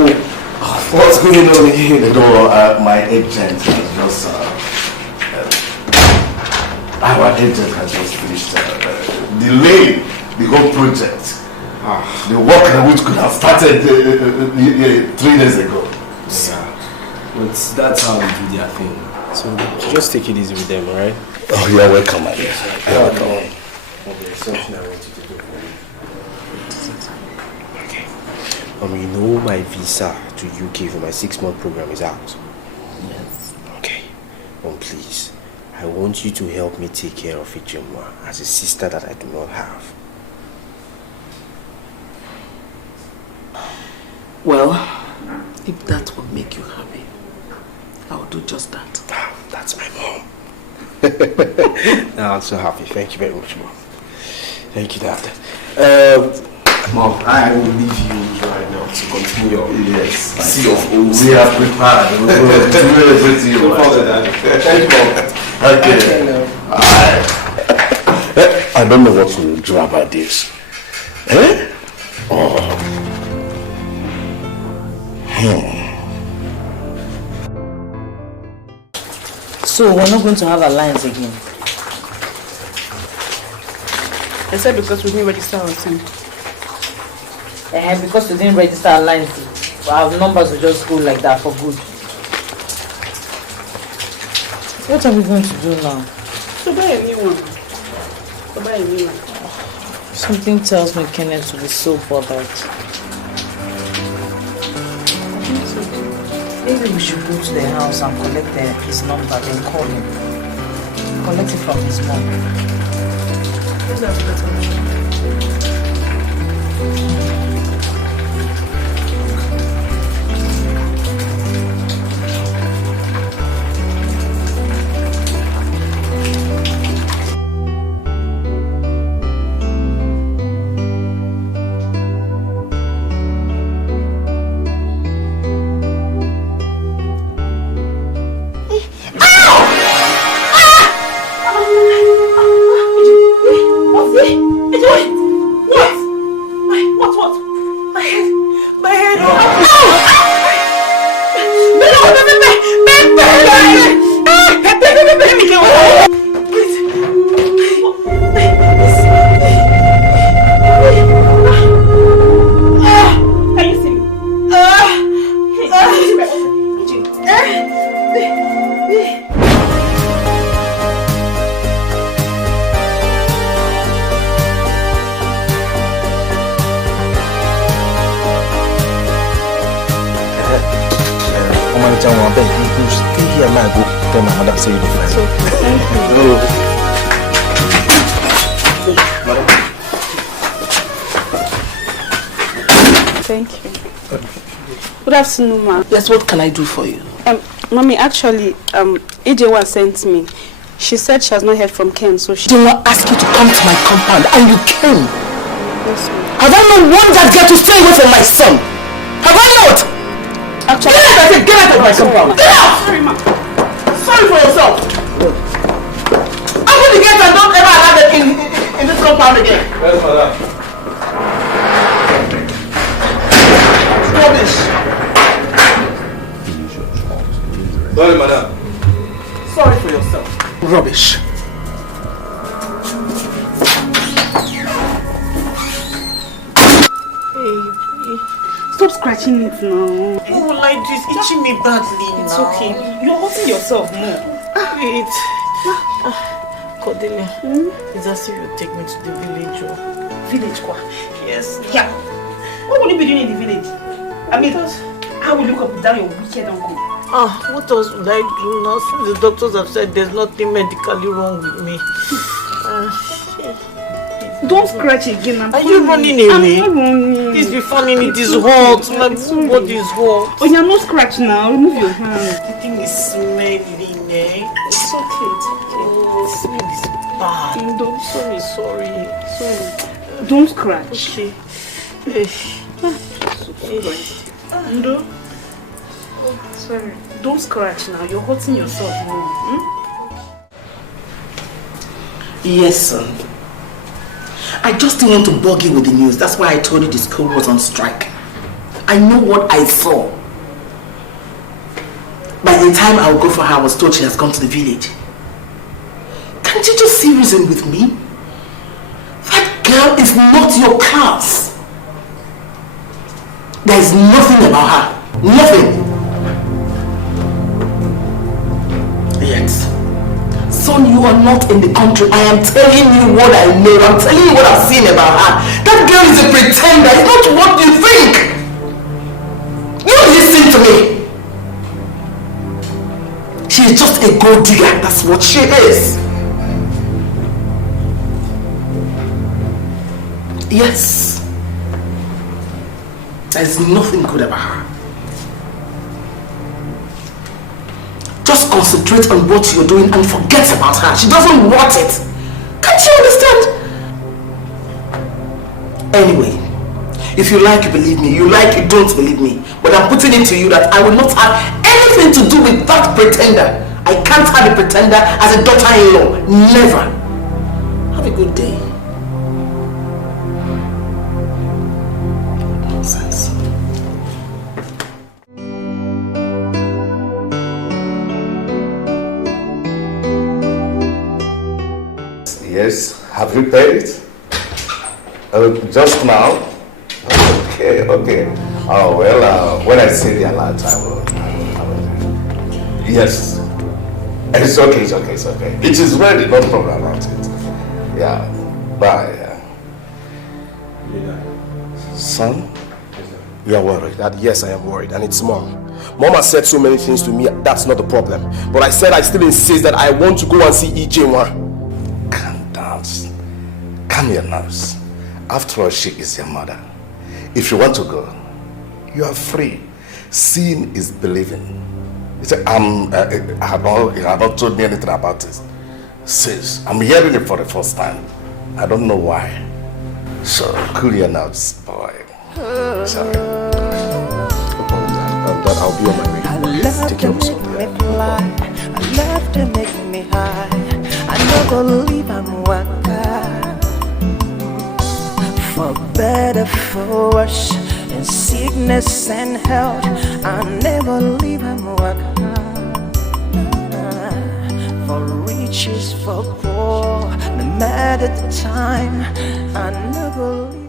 What's going on here? You know, my agent has just our agent has just finished delaying the whole project. The work which could have started 3 days ago. Yeah. But that's how we do their thing. So just take it easy with them, alright? Oh, you're welcome, my dear. You're welcome. Okay, something I want you to do for me. Okay. You know my visa to UK for my 6-month program is out. Yes. Okay. Please, I want you to help me take care of Echezona as a sister that I do not have. Well, if that will make you happy, I'll do just that. Oh, that's my mom. I'm so happy. Thank you very much, Mom. Thank you, Dad. Mom, I will leave you right now to continue your see of we have prepared. We will do everything. Thank you, Mom. Okay. I don't know what to do about this. Eh? Oh. So we're not going to have alliance again? I said because we didn't register our team. Because we didn't register alliance, our numbers will just go like that for good. What are we going to do now? So buy a new one. So buy a new one. Something tells me Kenneth will be so bothered. Maybe we should go to the house and collect his number, then call him. Collect it from his mom. Thank you. Good afternoon, ma. Yes, what can I do for you? Mommy, actually, Ejezona sent me. She said she has not heard from Ken, so she did not ask you to come to my compound, and you came. Yes, ma'am. Have I not warned that girl to stay away from my son? Have I not? Actually, get out! I said, get out of my compound. Get out! Sorry, ma. Sorry for yourself. Open the gate and don't ever allow them in this compound again. Yes, madam. Rubbish. Sorry, madam. Sorry for yourself. Rubbish. Stop scratching it now. Who will like this? It's itching me badly It's now. okay. You're hurting yourself more. Wait. Cordelia, it's as if you take me to the village. Village, quoi? Yes. Yeah. What will you be doing in the village? I mean, how will you look up without your wicked uncle? What else would I do now since the doctors have said there's nothing medically wrong with me? Don't scratch again. Are you running away? I'm not running. Please be funny, it is hot. My body is hot. Oh, you're not scratch now. Remove your hand. The thing is smelling, eh? It's okay. Oh, smell is bad. Don't. Sorry. Don't scratch. Okay. Ndo. Sorry. Don't scratch now. You're hurting yourself more. Yes, son. I just didn't want to bug you with the news. That's why I told you the school was on strike. I know what I saw. By the time I would go for her, I was told she has gone to the village. Can't you just see reason with me? That girl is not your class. There is nothing about her. Nothing. Yet. Son, you are not in the country. I am telling you what I know. I'm telling you what I've seen about her. That girl is a pretender. It's not what you think. You listen to me. She is just a gold digger. That's what she is. Yes. There's nothing good about her. concentrate on what you're doing and forget about her. She doesn't want it. Can't you understand? Anyway, if you like, you believe me. You like, you don't believe me. But I'm putting it to you that I will not have anything to do with that pretender. I can't have a pretender as a daughter-in-law. Never. Have a good day. Nonsense. Yes, have you paid it? Just now? Okay. Oh, well, when I see the alert, I will. Yes. It's okay. It is ready, no problem about it. Yeah. Bye. Son, you are worried? Yes, I am worried, and it's Mom. Mom has said so many things to me, that's not the problem. But I said I still insist that I want to go and see Echezona. Calm down. Calm your nerves. After all, she is your mother. If you want to go, you are free. Seeing is believing. You say, you have not told me anything about this. Sis, I'm hearing it for the first time. I don't know why. So, cool your nerves, boy. Sorry. But I'll be on my way. I love to make me fly. I love to make me high. I never leave, I'm waka. For better, for worse, in sickness and health, I never leave, I'm waka. For riches, for poor, no matter the time, I never leave.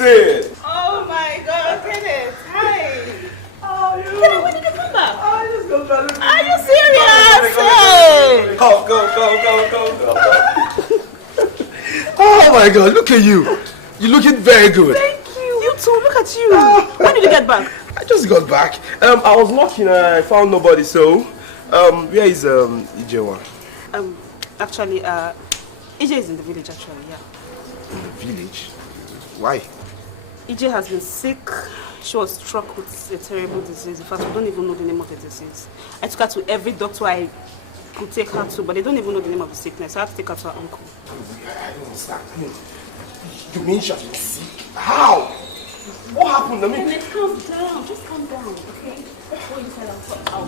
Oh my God, Kenneth! Hi! Oh, Kenneth, when did you come back? I just got back. Are you serious? Go. Oh my God, look at you. You're looking very good. Thank you. You too, look at you. When did you get back? I just got back. I was walking and I found nobody, so where is Echezona? Actually, EJ is in the village actually, yeah. In the village? Why? EJ has been sick. She was struck with a terrible disease. In fact, we don't even know the name of the disease. I took her to every doctor I could take her to, but they don't even know the name of the sickness. I had to take her to her uncle. I don't understand. You mean she has been sick? How? What happened? I mean, calm down. Just calm down, okay? What you said, I'll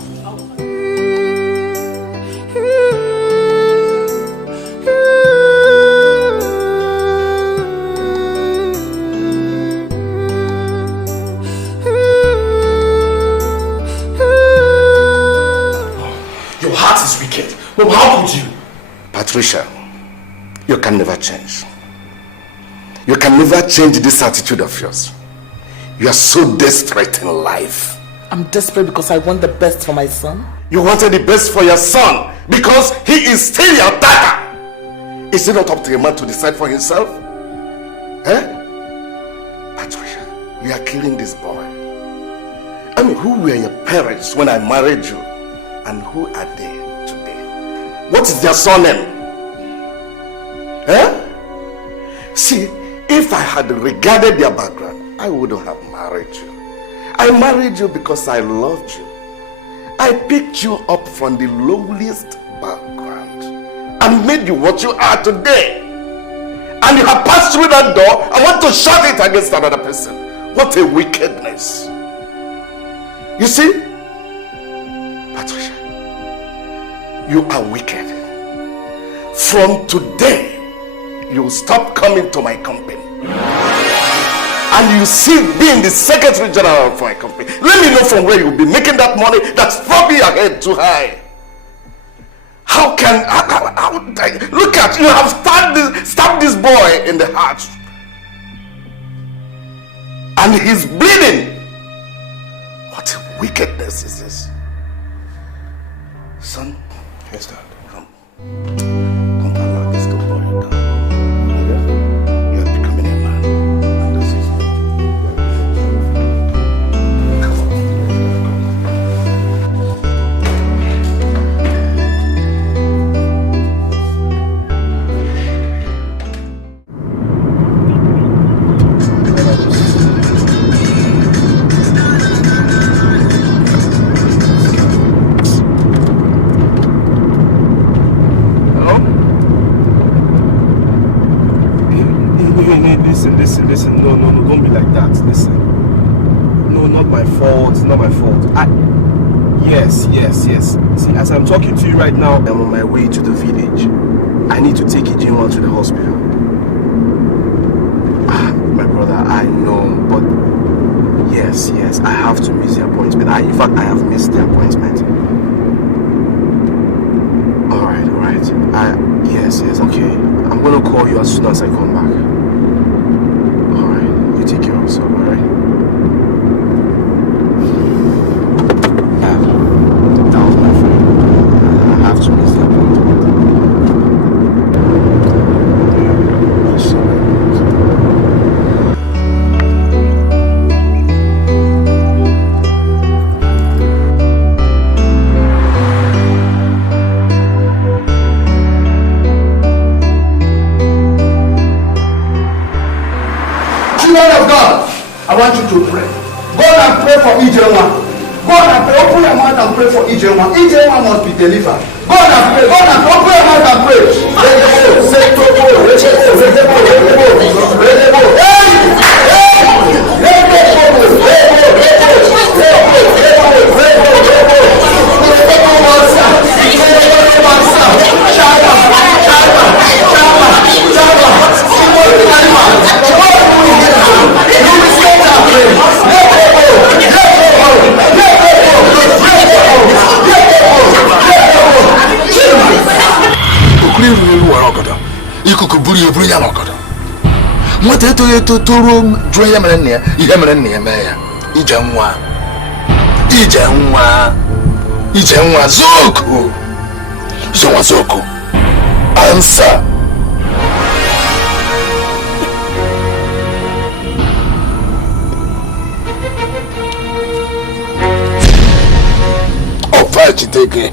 Your heart is wicked. Mom, how could you? Patricia, you can never change. You can never change this attitude of yours. You are so desperate in life. I'm desperate because I want the best for my son. You wanted the best for your son because he is still your daughter. Is it not up to a man to decide for himself? Eh? Patricia, you are killing this boy. I mean, who were your parents when I married you? And who are they today? What is their surname? Eh? See, if I had regarded their background, I wouldn't have married you. I married you because I loved you. I picked you up from the lowliest background and made you what you are today. And you have passed through that door and want to shut it against another person. What a wickedness. You see, Patricia, you are wicked. From today, you will stop coming to my company. And you see being the secretary general for my company. Let me know from where you'll be making that money that's probably your head too high. How Look at you have stabbed this boy in the heart. And he's bleeding. What wickedness is this? Son? Yes, Dad. Come. Don't allow this to bore you down. You are becoming a man. And this is... Come on. Listen, no, don't be like that. Listen. No, not my fault, Yes. See, as I'm talking to you right now, I'm on my way to the village. I need to take Echezona to the hospital. My brother, I know, but yes, I have to miss the appointment. In fact, I have missed the appointment. Alright. Yes, okay. I'm gonna call you as soon as I come back. You take care of yourself, alright? That was my friend. I have to miss the appointment. I'm sorry. Children of God, I want you to pray. Go and pray for Echezona. Go and pray. Open your mouth and pray for Echezona. Echezona must be delivered. Go and pray. Go and open your mouth and pray. ikuku buru eburu ya n'ọkọdọ nwata eto toro jụọ ya mere nna ya ihe mere nna ya mee ya ije nwa zoko answer ofa chiteke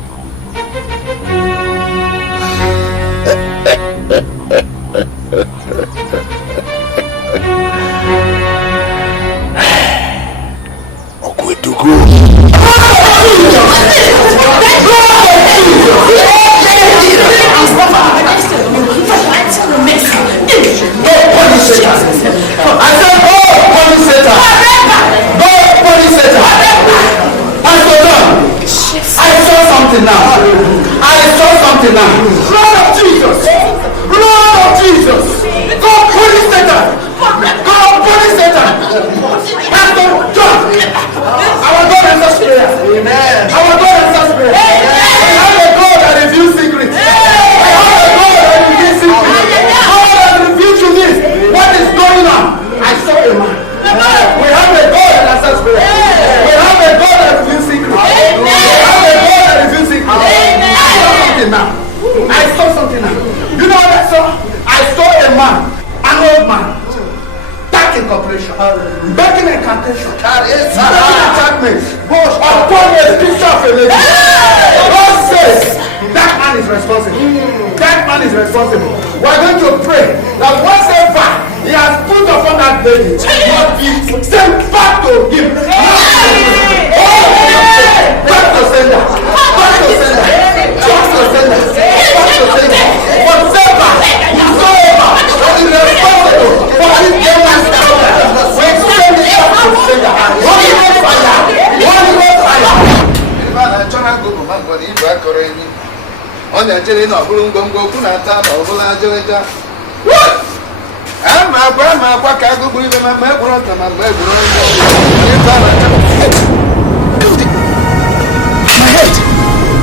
My head!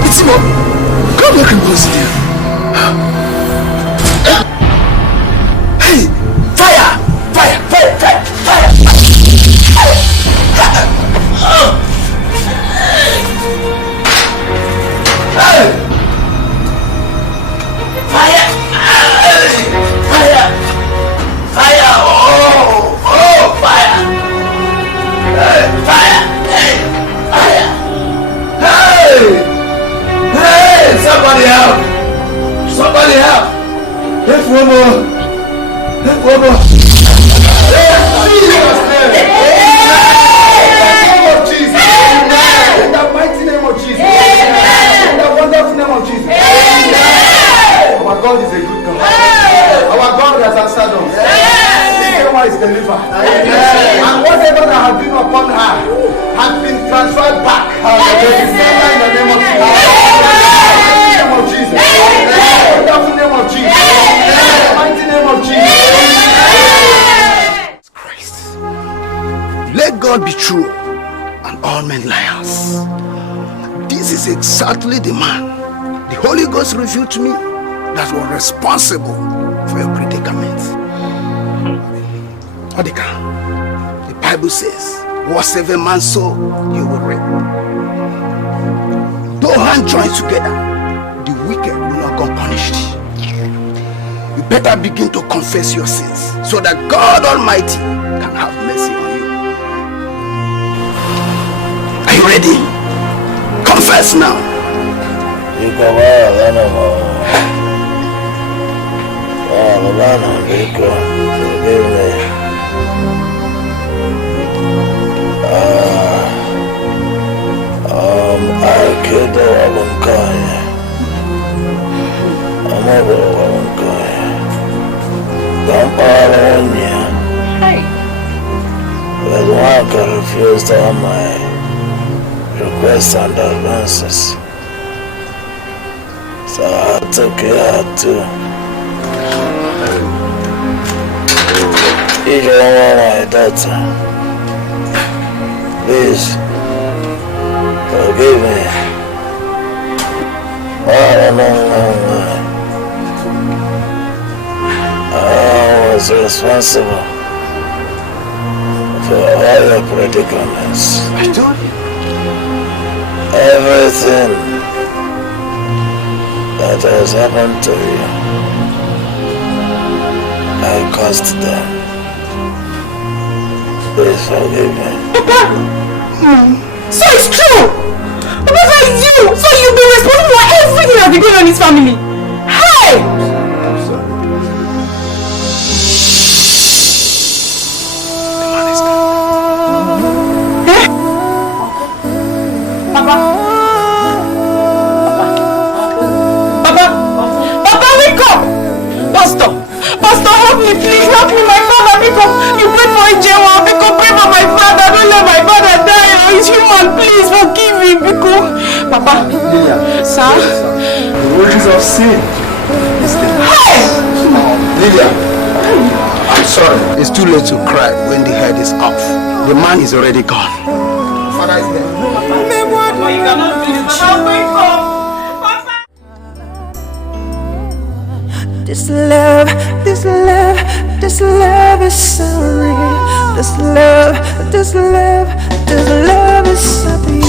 It's more! Come here, Just one more. One more. Jesus' name. In the name of Jesus. In the mighty name of Jesus. In the wonderful name of Jesus. Our God is a good God. Our God has answered us. Chioma is delivered. And whatever that has been upon her has been transferred back. To the center in the name of Jesus. In the wonderful name of Jesus. In the mighty name of Jesus. Christ. Let God be true and all men liars. This is exactly the man the Holy Ghost revealed to me that was responsible for your predicament. Odika, the Bible says, whatsoever man sow, you will reap. Though hand joins together, the wicked will not go unpunished. You better begin to confess your sins so that God Almighty can have mercy on you. Are you ready? Confess now. You come out, I don't know. Forgive me. I killed the Uncaring. I'm over the Uncaring. Don't bother on you. But one can refuse all my requests and advances. So I took it out too. If you don't want my daughter, please forgive me. I was responsible for all your predicaments. I told you. Everything that has happened to you, I caused them. Please forgive me. Papa! So it's true! Papa, it's you! So you've been responsible for everything that's been going on in this family! Hey! I'm sorry. The man is dead. Eh? Papa? Papa? Papa, wake up! Pastor! Pastor, help me, please! Help me, my father, wake up! You pray for Echezona, wake up, pray for my father! Don't let my father die! He's human, please forgive me, because... Papa? Lillian. Sir? The wages of sin is death. Hey! Lillian, I'm sorry. It's too late to cry when the head is off. The man is already gone. Father is there. No, you cannot do this. Papa, wake up! This love, this love, this love is so real. This love, this love, this love is so real.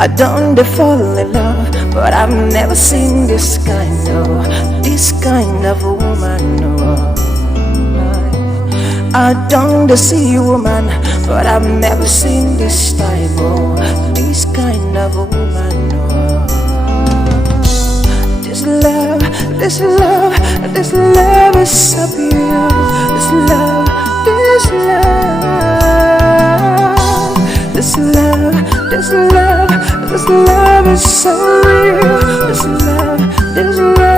I don't fall in love, but I've never seen this kind of a woman. No. I don't see a woman, but I've never seen this type of this kind of a woman. No. This love, this love, this love is so pure. This love, this love, this love, this love, this love is so real. This love, this love.